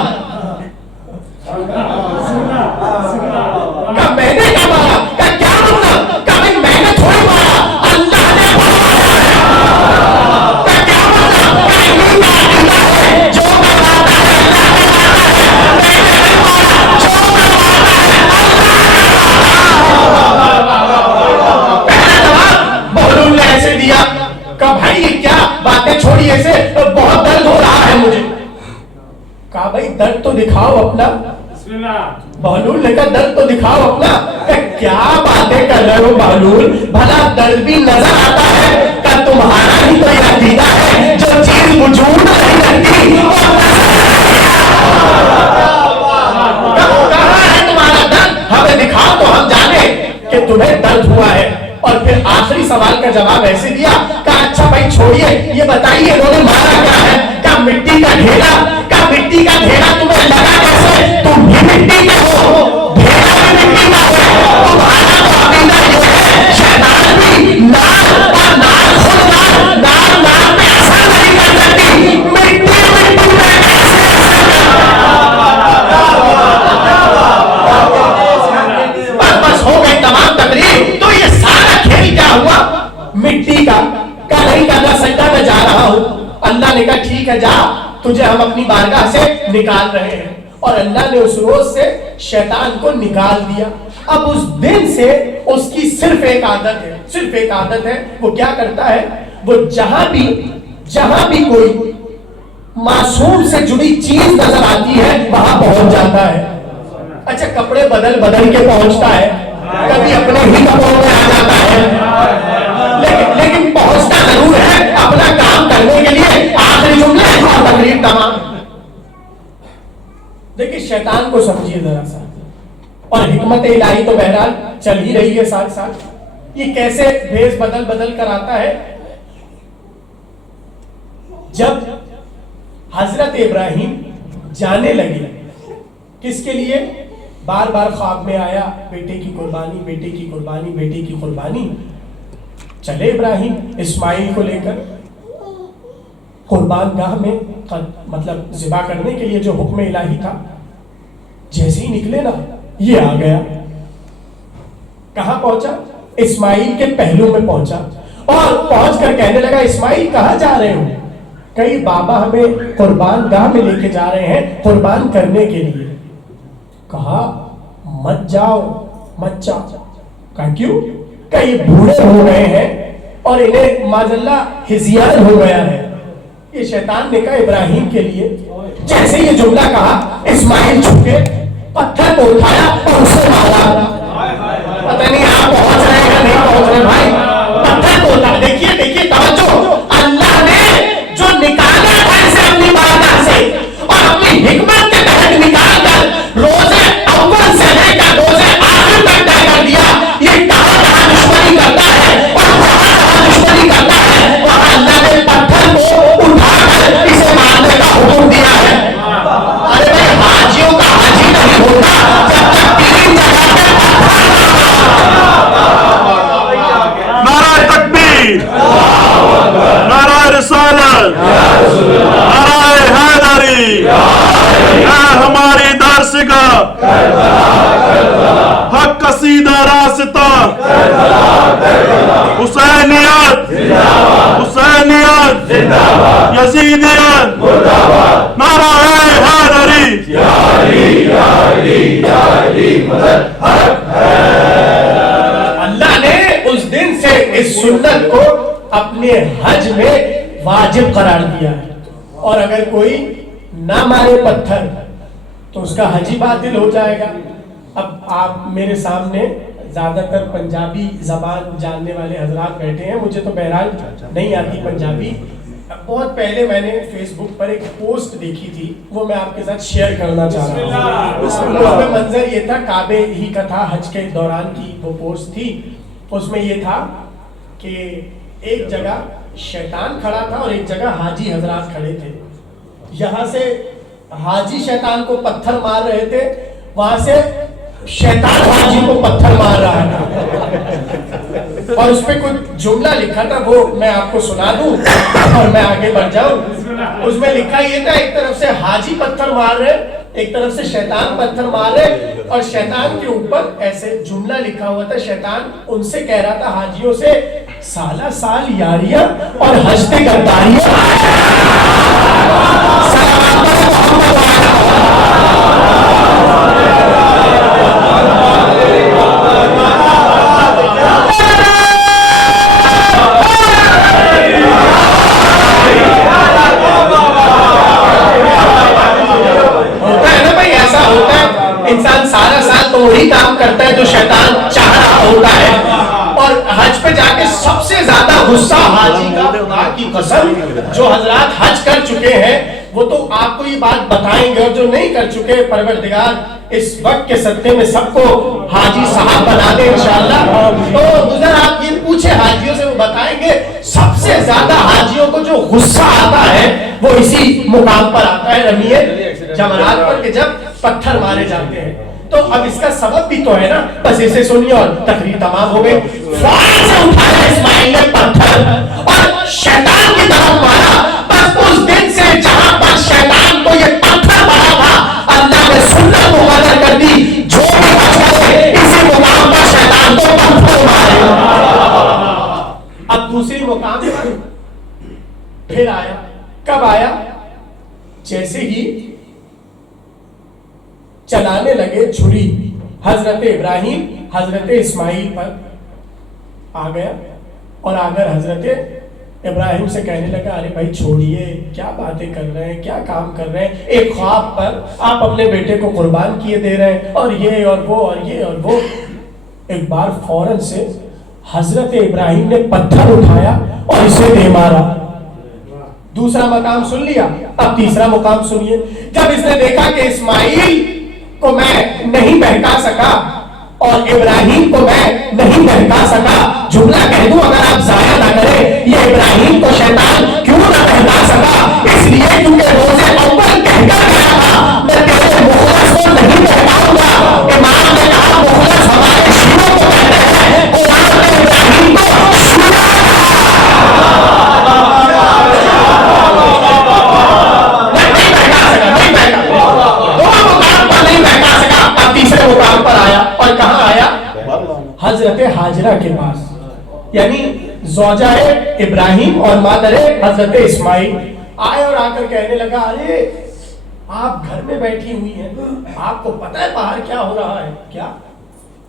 का मैंने क्या मारा? का क्या मतलब? का भाई मैंने थोड़ी मारा, अल्लाह ने मारा। का क्या मतलब? का ये मारा है जो मारता है अल्लाह ने मारा है, मैंने नहीं मारा, जो मारता है अल्लाह। पहला जवाब बहलूल ने ऐसे दिया। का भाई ये क्या बातें छोड़िए, ऐसे बहुत दर्द हो रहा है मुझे। कहा भाई दर्द तो दिखाओ अपना। बहलूल ने कहा दर्द तो दिखाओ अपना। क्या बातें कर रहे हो बहलूल, भला दर्द भी नजर आता है? का तुम्हारा ही तो यह अकीदा है, जो चीज वजूद नहीं करती कहाँ है तुम्हारा दर्द? हमें दिखाओ तो हम जाने कि तुम्हें दर्द हुआ है। और फिर आखिरी सवाल का जवाब ऐसे दिया। का अच्छा भाई छोड़िए, ये बताइए इन्होंने मारा क्या है? का मिट्टी का ढेला। का मिट्टी का ढेला तुम्हें लगा कैसे? तुम भी मिट्टी के हो, ढेला भी मिट्टी का है। तुम्हारा तो अकीदा ये है, शैतान भी नार और नार खुद नार पे असर नहीं कर सकती, मिट्टी मिट्टी में कैसे असर बस हो गई तमाम तकरीर। तो ये सारा खेल क्या हुआ? मिट्टी का नहीं करना सजदा में जा रहा हूं। अल्लाह ने कहा ठीक है जा, तुझे हम अपनी बारगाह से निकाल रहे हैं। और अल्लाह ने उस रोज से शैतान को निकाल दिया। अब उस दिन से उसकी सिर्फ एक आदत है। वो क्या करता है? वो जहां भी कोई मासूम से जुड़ी चीज नजर आती है वहां पहुंच जाता है। अच्छा कपड़े बदल के पहुंचता है, कभी अपने ही कपड़ों में आ जाता है, लेकिन पहुंचता जरूर है अपना काम करने के लिए। आखिरी जुमले और तकरीर तमाम। देखिए शैतान को समझिए जरा सा, और हिकमत इलाही तो बहरहाल चल ही रही है साथ साथ। ये कैसे भेष बदल कर आता है? जब हजरत इब्राहिम जाने लगे, किसके लिए? बार बार ख्वाब में आया बेटे की कुर्बानी, बेटे की कुर्बानी, बेटे की कुर्बानी। चले इब्राहिम इस्माइल को लेकर कुर्बान गाह में, मतलब ज़िबा करने के लिए जो हुक्म इलाही था। जैसे ही निकले ना, ये आ गया। कहां पहुंचा? इस्माइल के पहलू में पहुंचा और पहुंचकर कहने लगा इस्माइल कहां जा रहे हो? कई बाबा हमें कुर्बान गाह में लेके जा रहे हैं कुर्बान करने के लिए। कहा मत जाओ। कहा क्यों? कई बूढ़े हो गए हैं और इन्हें माजल्ला हिजियान हो गया है। ये शैतान ने कहा इब्राहिम के लिए। जैसे ये जुमला कहा इस्माइल झुके, पत्थर को उठाया और उसे मारा। पता नहीं आप पहुंच रहे हैं नहीं पहुंच रहे भाई। पत्थर को उठा, देखिए तवज्जो। अल्लाह ने जो निकाला था इसे अपनी बारगाह से और अपनी हिकमत के तहत निकाल कर रोजे अव्वल से लेकर रोजे आखिर तक तय कर दिया। ये कहां दुश्मनी करता है और कहां दुश्मनी करता है, वहां अल्लाह ने पत्थर को उठाकर इसे मारने का हुक्म दिया है। अरे भाई हाजियों का हाजी नहीं होता जब तक 3 जगह पे नाराए तकबीर, नाराए रिसालत, नाराए हैदरी, ऐ हमारी दरसगाह, हक कसीदा रास्ता, हुसैनियत, यजीदियत, नाराए हैदरी। अल्लाह ने उस दिन से इस सुन्नत को अपने हज में वाजिब करार दिया है, और अगर कोई ना मारे पत्थर तो उसका हज ही बातिल हो जाएगा। अब आप मेरे सामने ज्यादातर पंजाबी जबान जानने वाले हजरात बैठे हैं, मुझे तो बहरहाल नहीं आती पंजाबी। बहुत पहले मैंने फेसबुक पर एक पोस्ट देखी थी, वो मैं आपके साथ शेयर करना चाह रहा हूँ। उसमें मंजर ये था, काबे ही का था, हज के दौरान की वो पोस्ट थी। उसमें ये था कि एक जगह शैतान खड़ा था और एक जगह हाजी हजरात खड़े थे। यहाँ से हाजी शैतान को पत्थर मार रहे थे, वहां से शैतान हाजी को पत्थर मार रहा था, और उस पे कुछ जुमला लिखा था, वो मैं आपको सुना दूं और मैं आगे बढ़ जाऊं। उसमें लिखा ये था, एक तरफ से हाजी पत्थर मार रहे, एक तरफ से शैतान पत्थर मार रहे, और शैतान के ऊपर ऐसे जुमला लिखा हुआ था। शैतान उनसे कह रहा था, हाजियों से, साला साल यारियां और हंसते गद्दारियां। इंसान सारा साल तो वही काम करता है जो शैतान चाह रहा होता है, और हज पे जाके सबसे ज्यादा गुस्सा हाजी का, खुदा की कसम, जो हजरात हज कर चुके हैं वो तो आपको ये बात बताएंगे, और जो नहीं कर चुके, परवरदिगार इस वक्त के सत्ते में सबको हाजी साहब बना दे इंशाअल्लाह। तो उधर आप ये पूछे हाजियों से, वो बताएंगे सबसे ज्यादा हाजियों को जो गुस्सा आता है वो इसी मुकाम पर आता है, रमीए जमरात पर, के जब पत्थर मारे जाते हैं। तो अब इसका सबब भी तो है ना, बस इसे सुनिए और तकरीर तमाम हो गई। फौरन से उठाया इस्माइल ने पत्थर और शैतान की तरफ मारा। बस उस दिन से जहां पर शैतान को ये पत्थर मारा था, अल्लाह ने सुन्नत मुकर्रर कर दी, जो भी बचे इसी मुकाम पर शैतान को पत्थर मारे। अब दूसरी मुकाम पर फिर आया, कब आया? जैसे ही चलाने लगे छुरी, हजरत इब्राहिम हजरत इस्माइल पर आ गया, और आकर हजरत इब्राहिम से कहने लगा, अरे भाई छोड़िए, क्या बातें कर रहे हैं, क्या काम कर रहे हैं, एक ख्वाब पर आप अपने बेटे को कुर्बान किए दे रहे हैं, और ये और वो और ये और वो। एक बार फौरन से हजरत इब्राहिम ने पत्थर उठाया और इसे दे मारा। दूसरा मकाम सुन लिया, अब तीसरा मुकाम सुनिए। जब इसने देखा कि इस्माइल को मैं नहीं बहका सका और इब्राहिम को मैं नहीं बहका सका, जुमला कह दूं अगर आप जाया ना करें, ये इब्राहिम को शैतान क्यों ना बहका सका? इसलिए क्योंकि रोजे अव्वल कहकर गया था, मैं तेरे मुखलस को नहीं बहकाऊंगा। इमाम ने कहा, मुखलस हमारे शियों को कहते हैं, कुरान ने इब्राहिम को तीसरे मुकाम पर आया, और कहां आया? हजरत हाजरा के पास, यानी ज़ौजाए इब्राहिम और मादरे हजरत इस्माइल आए, और आकर कहने लगा, अरे आप घर में बैठी हुई हैं, आपको पता है बाहर क्या हो रहा है क्या?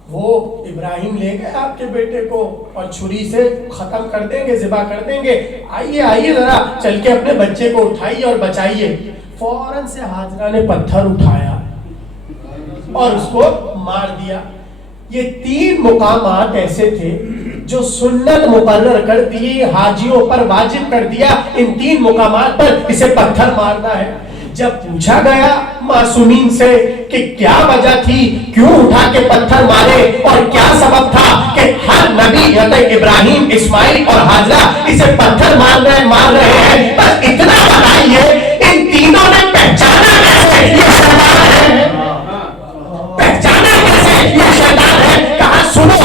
वो इब्राहिम ले गए आपके बेटे को और छुरी से खत्म कर देंगे, ज़िबा कर देंगे, आइए आइए जरा चल के अपने बच्चे को उठाइए और बचाइए। फौरन से हाजरा ने पत्थर उठाया और उसको मार दिया। ये तीन मुकामात ऐसे थे जो सुन्नत मुकर्रर कर दी, हाजियों पर वाजिब कर दिया, इन तीन मुकामात पर इसे पत्थर मारना है। जब पूछा गया मासूमीन से कि क्या वजह थी, क्यों उठा के पत्थर मारे, और क्या सबब था कि हर नबी इब्राहिम, इस्माइल और हाजरा इसे पत्थर मार रहे हैं, बस इतना बताइए, इन तीनों ने पहचाना कैसे ये शैतान है? पहचाना कैसे ये शैतान है? कहा, सुनो,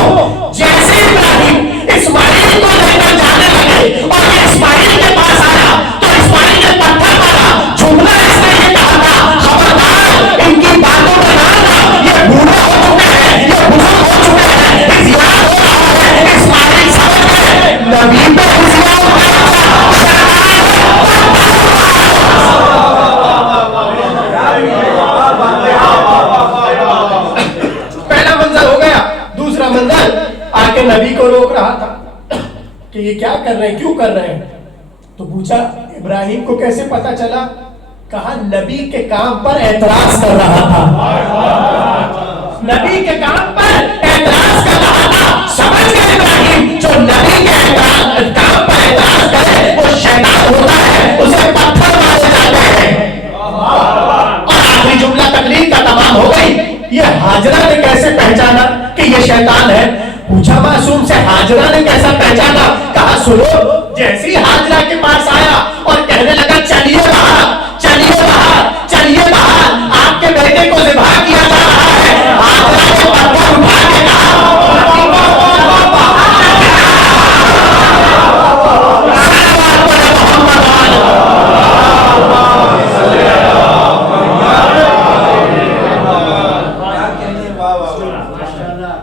जैसे इब्राहिम इस्माइल को लेकर जाने लगे और इस्माइल के पास आया तो इस्माइल ने पत्थर मारा। जुमला इसने ये कहा था, खबरदार इनकी बातों में ना आना, ये बूढ़े हो चुके हैं, ये बुजुर्ग हो चुके हैं, इस याद हो रहा है। इस्माइल समझ गए नबी पे खुशियां पहला मंजर हो गया। दूसरा मंजर आके नबी को रोक रहा था कि ये क्या कर रहे हैं, क्यों कर रहे हैं? तो पूछा इब्राहिम को कैसे पता चला? कहा नबी के काम पर एतराज कर रहा था, नबी के काम पर एतराज कर रहा था। समझ गए इब्राहिम, जो नबी के काम पर एतराज करे वो शैतान होता है, उसे पत्थर मारे जाते हैं। और आखिरी जुमला तकलीफ का तमाम हो गई। ये हाजरा ने कैसे पहचाना कि ये शैतान है? पूछा मासूम से, हाजरा ने कैसा पहचाना? कहा सुनो, जैसे ही हाजरा के पास आया और कहने लगा चलिए बाहर, चलिए बाहर, चलिए बाहर, आपके बेटे को ज़िबा किया जा रहा है। हाजरा ने पत्थर उठा के कहा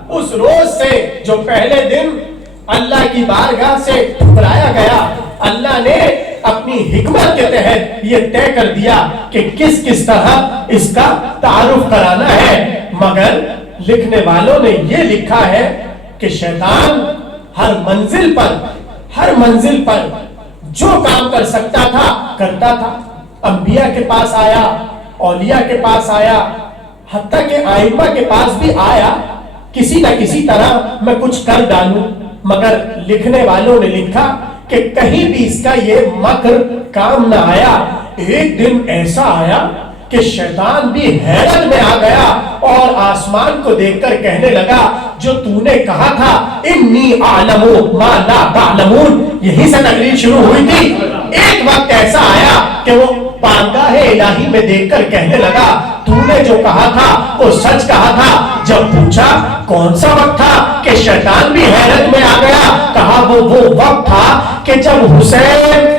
उस रोज से जो पहले दिन अल्लाह की बारगाह से ठुकराया गया, अल्लाह ने अपनी हिकमत के तहत ये तय कर दिया कि किस किस तरह इसका तारुफ कराना है। मगर लिखने वालों ने ये लिखा है कि शैतान हर मंजिल पर जो काम कर सकता था करता था। अंबिया के पास आया, औलिया के पास आया, हत्ता के आइम्मा के पास भी आया, किसी न किसी तरह मैं कुछ कर डालूं। मगर लिखने वालों ने लिखा कि कहीं भी इसका ये मकर काम न आया। एक दिन ऐसा आया कि शैतान भी हैरत में आ गया और आसमान को देखकर कहने लगा, जो तूने कहा था इन्नी आलमू मा ला तालमून, यहीं से तकरीर शुरू हुई थी। एक वक्त ऐसा आया कि वो बारगाह इलाही में देखकर कहने लगा, तूने जो कहा था वो सच कहा था। जब पूछा कौन सा वक्त था कि शैतान भी हैरत में आ गया, कहा वो वक्त था कि जब हुसैन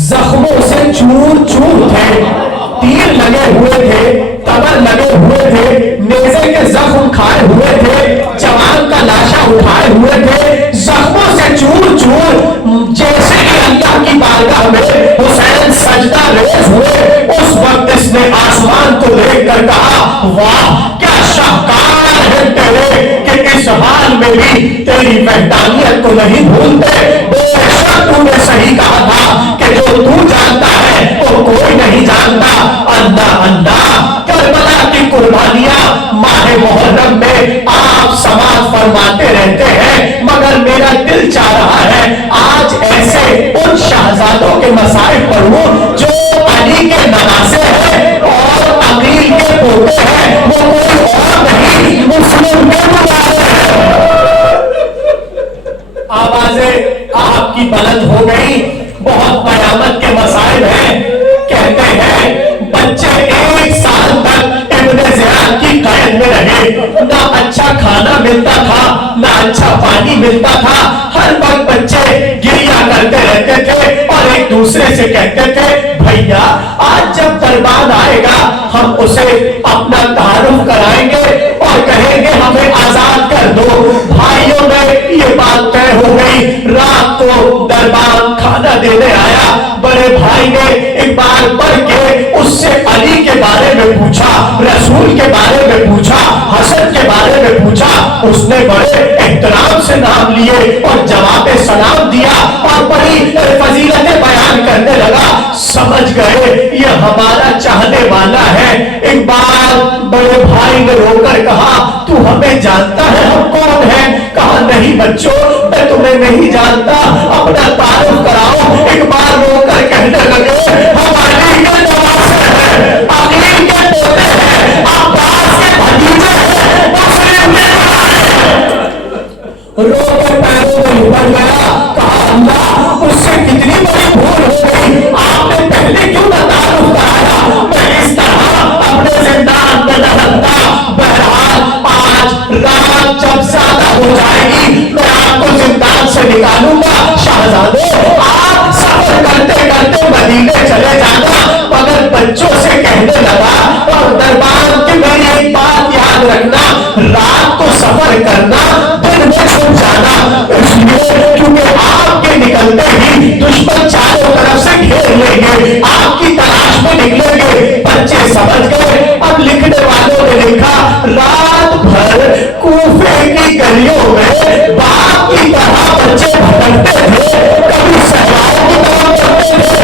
जख्मों से चूर चूर थे, तीर लगे हुए थे, तबर लगे हुए थे, नेज़े के जख्म खाए हुए थे, जवान का लाशा उठाए हुए थे, जख्मों से चूर चूर। जैसे ही अल्लाह की बारगाह में हुसैन सजदा रेज़ हुए, उस वक्त इसने आसमान को देखकर कहा, वाह क्या शाहकार है तेरे कि इस हाल में भी तेरी वहदानियत को नहीं भूलते। बेशक तूने सही कहा था कि जो तू जानता है वो कोई नहीं जानता। अल्लाह अल्लाह, करबला की कुर्बानियां माह मुहर्रम में आप समाज फरमाते रहते हैं, मगर मेरा दिल चाह रहा है आज ऐसे उन शहजादों के मसाइल पढ़ूं जो अली के नवासे हैं और अकील के पोते हैं, वो कोई और नहीं मुस्लिम के मुबारक हैं। आवाजें आपकी बुलंद हो गई, बहुत कयामत के मसाइल हैं। कहते हैं बच्चे 1 साल तक इब्ने ज़ियाद की कैद में रहे, ना अच्छा खाना मिलता था, ना अच्छा पानी मिलता था। हर वक्त बच्चे गिरिया करते रहते थे और एक दूसरे से कहते थे, भैया आज जब दरबार आएगा हम उसे अपना तारुफ कराएंगे और कहेंगे हमें आजाद कर दो। भाइयों में ये बात तय हो गई। रात को दरबार खाना देने आया, बड़े भाई ने एक बार पढ़ के उससे अली के बारे में पूछा, रसूल के बारे में पूछा, हसन के बारे में पूछा। उसने बड़े एहतराम से नाम लिए और जवाब सलाम दिया और बड़ी फजीलतें बयान करने लगा। समझ गए ये हमारा चाहने वाला है। एक बार बड़े भाई ने रोकर कहा, तू हमें जानता है हम कौन है? कहा नहीं बच्चों, मैं तुम्हें नहीं जानता, अपना तारुफ कराओ। एक बार रोकर कहने लगे, हम अली के नवासे हैं, अकील के पोते हैं, अब्बास के भतीजे हैं, मुस्लिम के रोकर पैरों में उतर गया। कहा अल्लाह, उससे कितनी बड़ी भूल हो गई, आपने पहले क्यों न तारुफ कराया? मैं इस तरह अपने जिंदान में न रहता। बहरहाल आज रात जब ज्यादा हो जाएगी मैं आपको जिंदान से निकालूंगा। शहजादों आप सफर करते करते मदीने चले जाना। मगर बच्चों से कहने लगा, और दरबार की मेरी एक बात याद रखना, रात को सफर करना, दिन में छुप जाना। इसलिए क्योंकि आपके निकलते ही दुश्मन चारों तरफ से घेर लेंगे, आपकी तलाश में निकलेंगे। बच्चे समझ गए। अब लिखने वालों ने लिखा, रात भर कूफे की गलियों में बाप की तरह बच्चे भटकते थे, कभी सहराओं की तरफ चलते थे,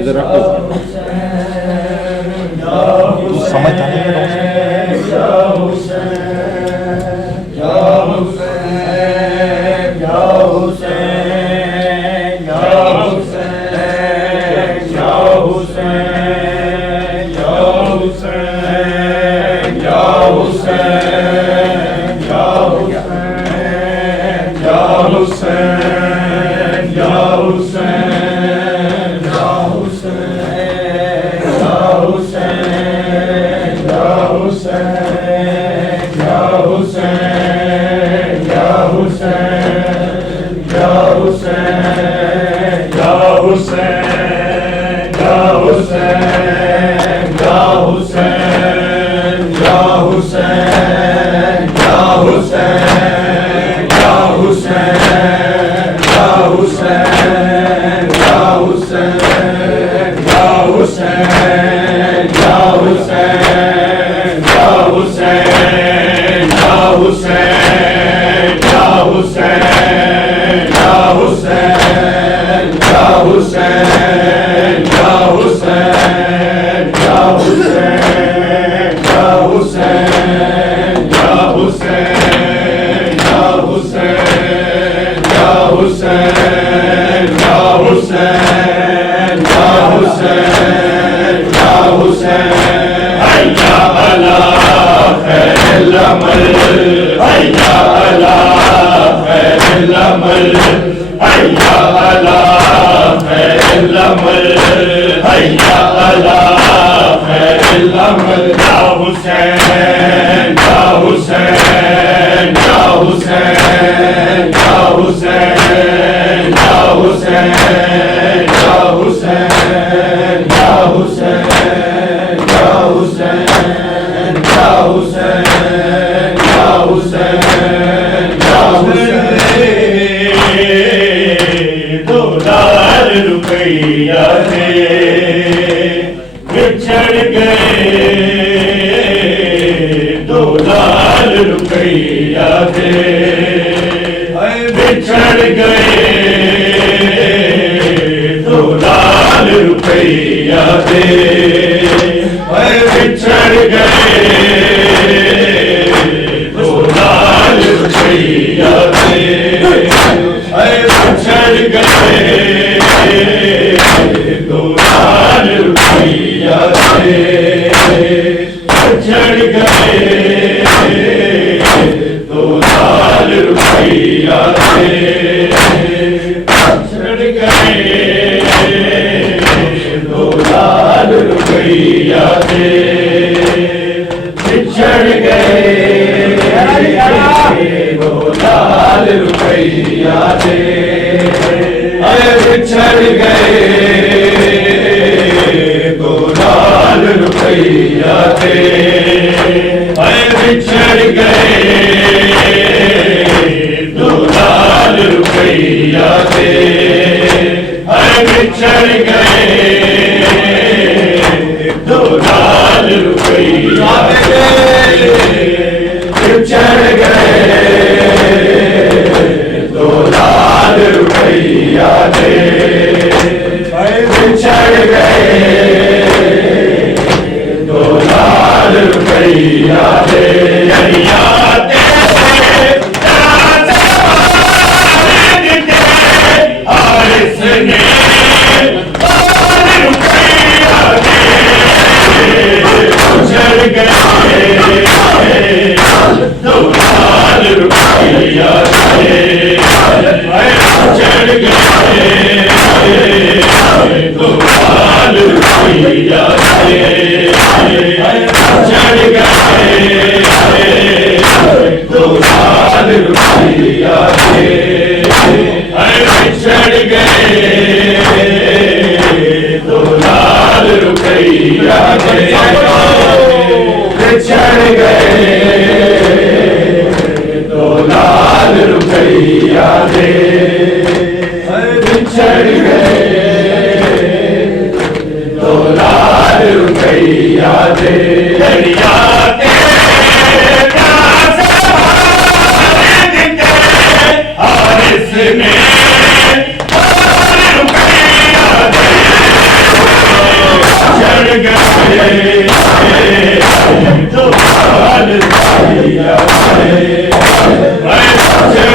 इधर रखो समझ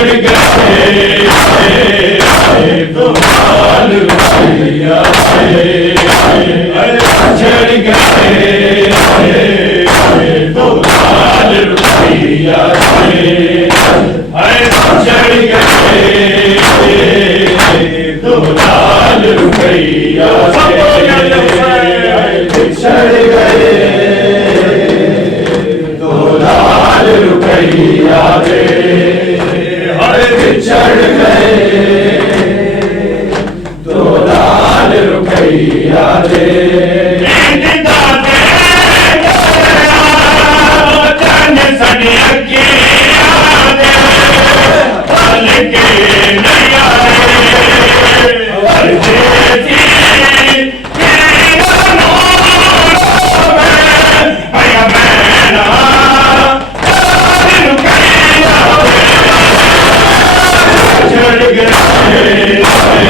बिछड़ गए दो लाल रुपया से, बिछड़ गए दो लाल रुपया से, बिछड़ गए दो लाल रुपया से, बिछड़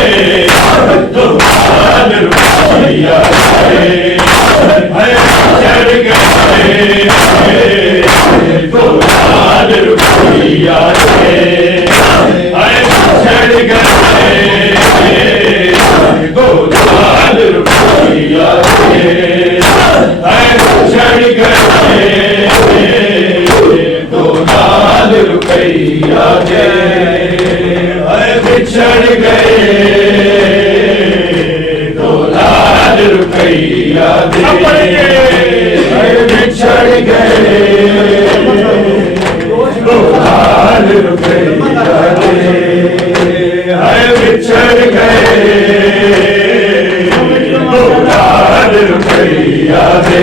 गए दो लाल रुपया से, बिछड़ गए दो लाल रुपया से।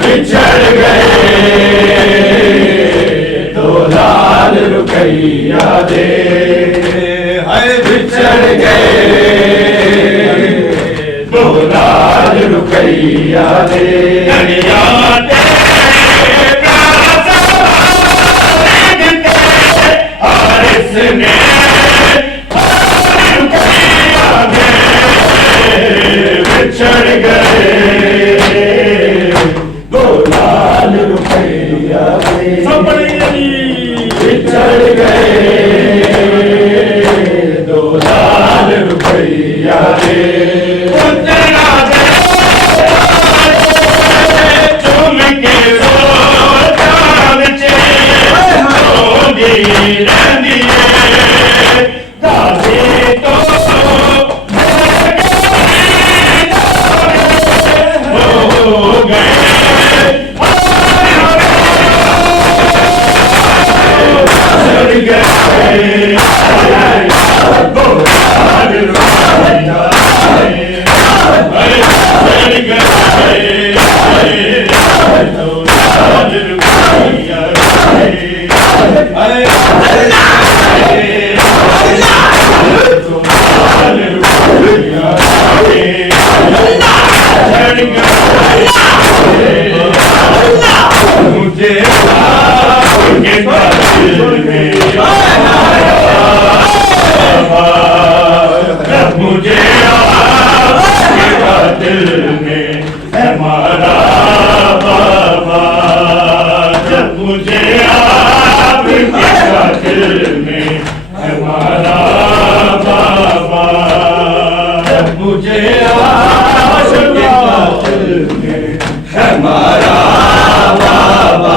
बिछड़ गए दो लाल रुपया दे, बिछड़ गए दो लाल रुपया दे, बिछड़ गए दो लाल रुपया दे, बिछड़ गए दो लाल रुपया दे। मुझे दिल में हमारा बाबा, जब मुझे आशिक का दिल में हमारा बाबा,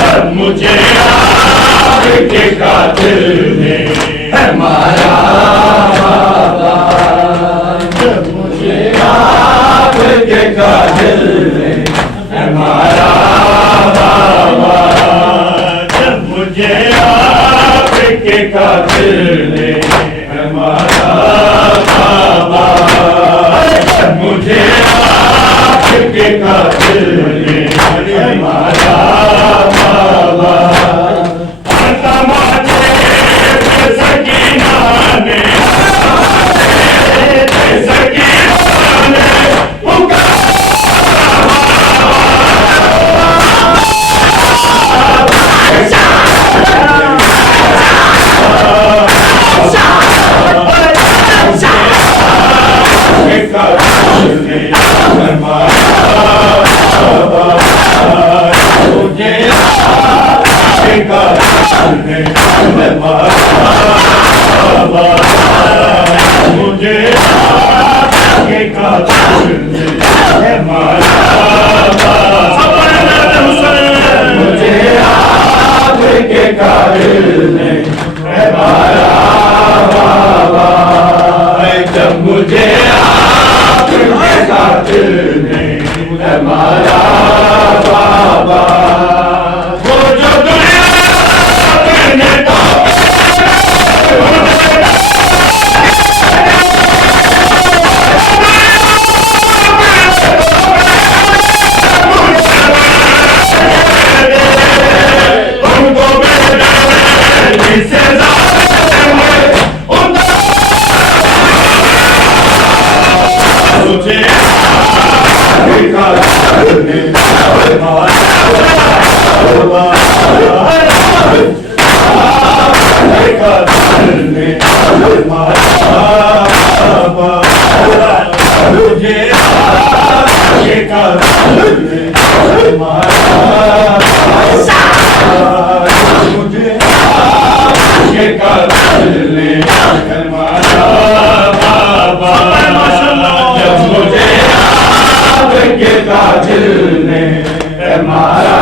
जब मुझे आशिक का दिल में हमारा बाबा, जब मुझे आशिक का दिल में हमारा बाबा, जब मुझे आपके कातिल ने हमारा बाबा, जब मुझे आपके कातिल ने हमारा बाबा, तमाचे सकीना ने सकीना ने मुझे आपके कातिल ने हमारा मुझे आपके कातिल ने हमारा बाबा, जब मुझे आपके कातिल ने हमारा बाबा, वो जो दुनिया करने तो कातिल ने हमारा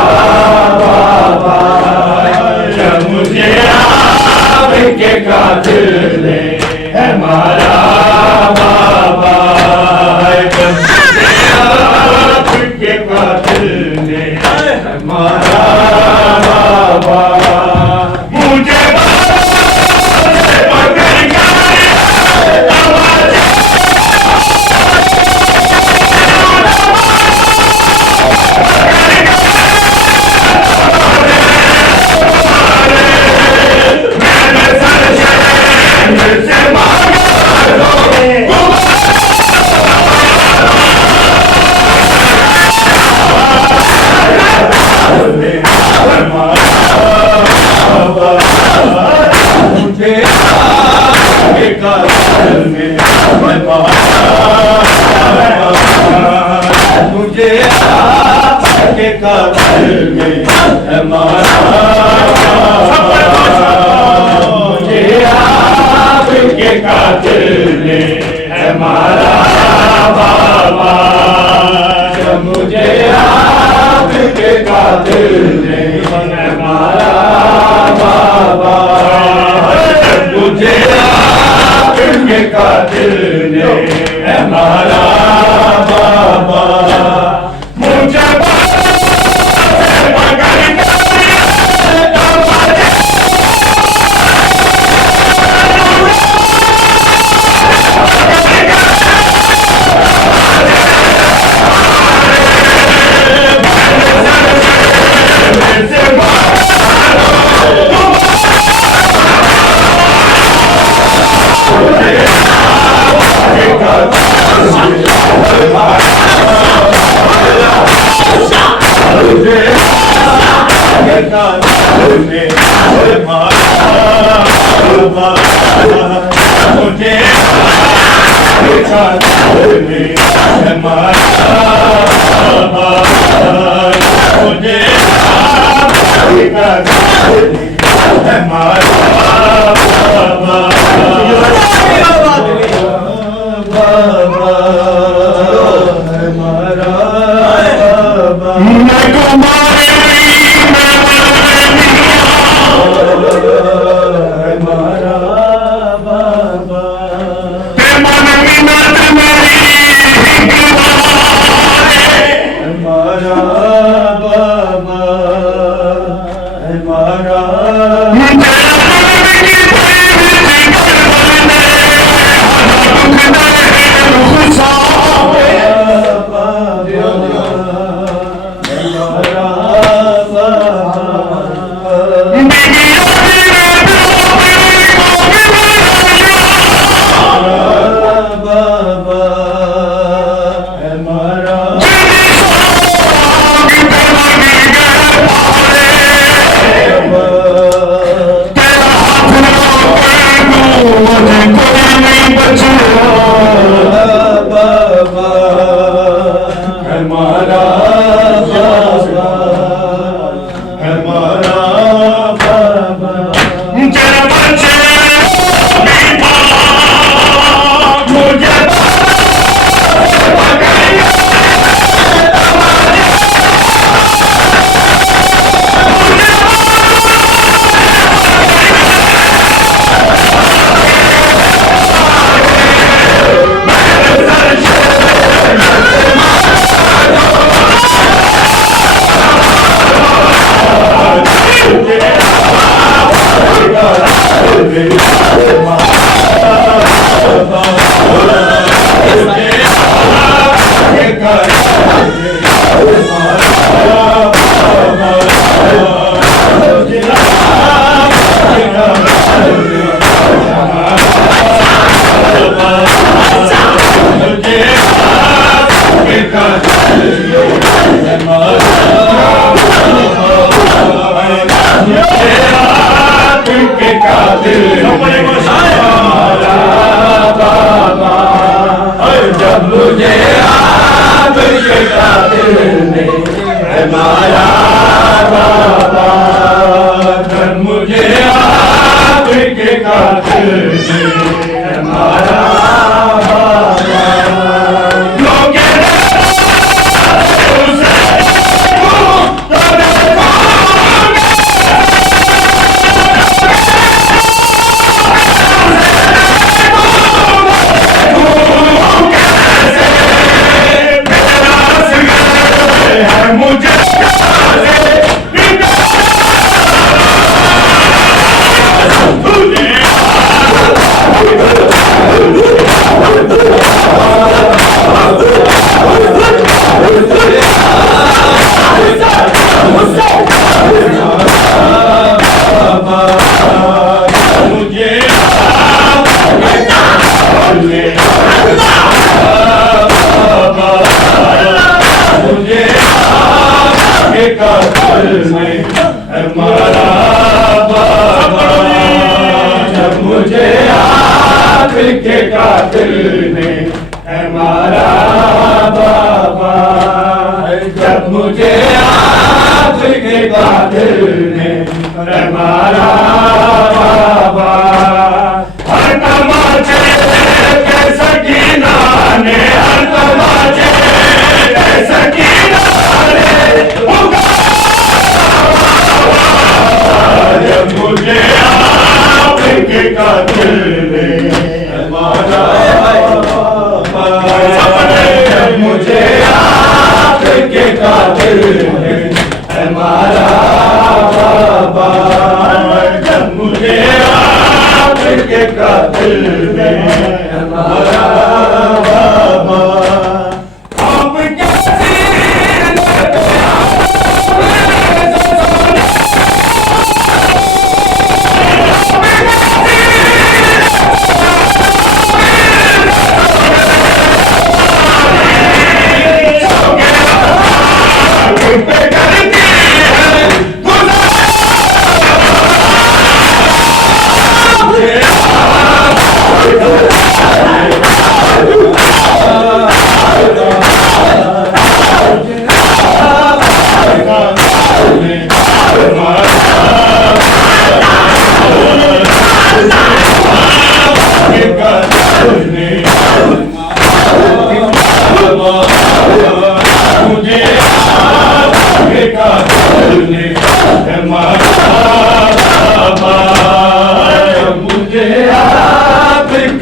बाबा, आपके कातिल ने हमारा बाबा, मुझे मुझे आपके कातिल में हमारा, मुझे आपके कातिल ने हमारा बाबा, जब मुझे आपके कातिल ने हमारा बाबा, मुझे आपके कातिल ने हमारा बाबा, मुझे मुझे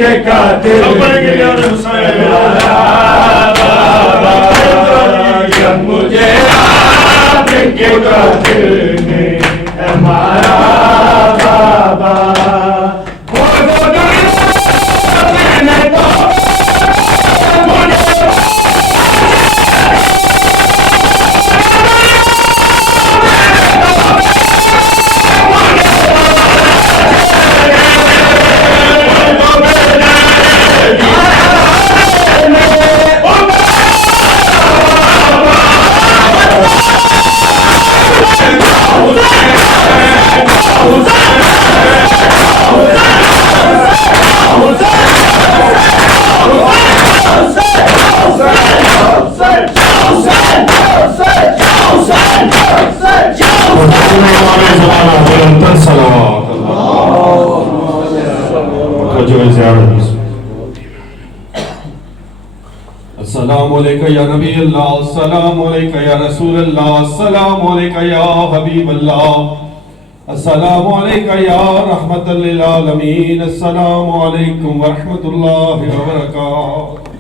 के कातिल मुझे आपके कातिल ने हमारा बाबा अस्सलामु अलैका या नबी अल्लाह, अस्सलामु अलैका या रसूल अल्लाह, अस्सलामु अलैका या हबीब अल्लाह, अस्सलामु अलैका या रहमतल लिल आलमीन, अस्सलामु अलैकुम व रहमतुल्लाहि व बरकातुहू।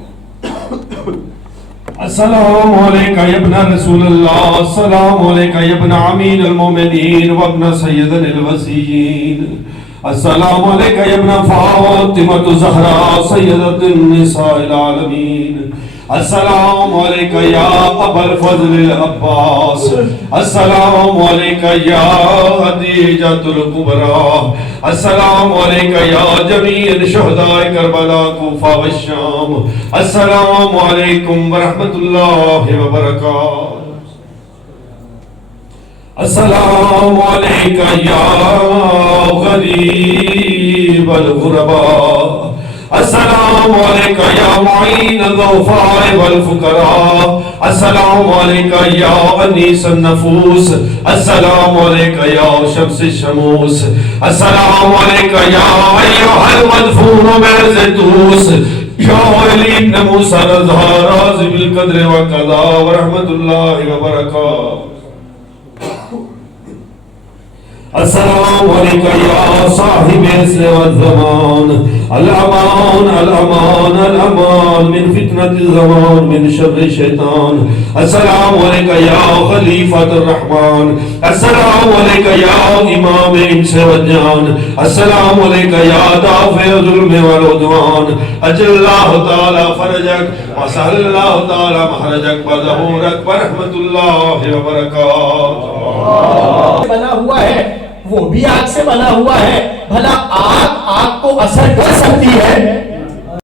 अस्सलामु अलैका या इब्न रसूल अल्लाह, अस्सलामु अलैका या इब्न अमीर अल मोमिनीन व इब्न सय्यदल वसीयीन, अस्सलामु अलैका या इब्न फातिमा ज़हरा सय्यदतुन निसाइल आलमीन, अस्सलामु अलैका या अबल फज़ल अब्बास, अस्सलामु अलैका या खदीजतुल कुबरा, अस्सलामु अलैका या जमीअ शुहदाए करबला कूफा व शाम, अस्सलामु अलैकुम व रहमतुल्लाहि व बरकातुहू। अस्सलामु अलैका या गरीब अल गुरबा, अस्सलामु अलैका या मुईन ज़ुफ़ाए वल फ़ुक़रा, अस्सलामु अलैका या अनीस नफूस, अस्सलामु अलैका या शम्स शमूस, अस्सलामु अलैका या अय्युहल मदफून बिज़तूस, या अली इब्न मूसा ज़हरा बिल क़द्र व क़ज़ा व रहमतुल्लाहि व बरकातुहू। अस्सलामु अलैका या साहिब इस्र व ज़मान, अल अमान अल अमान अल अमान मिन फितनतिल ज़मान मिन शर्रि शैतान, अस्सलामु अलैका या खलीफतुर रहमान, अस्सलामु अलैका या इमाम इंस व जान, अस्सलामु अलैका या दाफ़िअ ज़ुल्म वल उद्वान, अजल्लाहु तआला फरजक व सल्लल्लाहु तआला महरजक व ज़हूरक व रहमतुल्लाहि व बरकातुहू। बना हुआ है वो भी आग से बना हुआ है, भला आग आग को असर कर सकती है?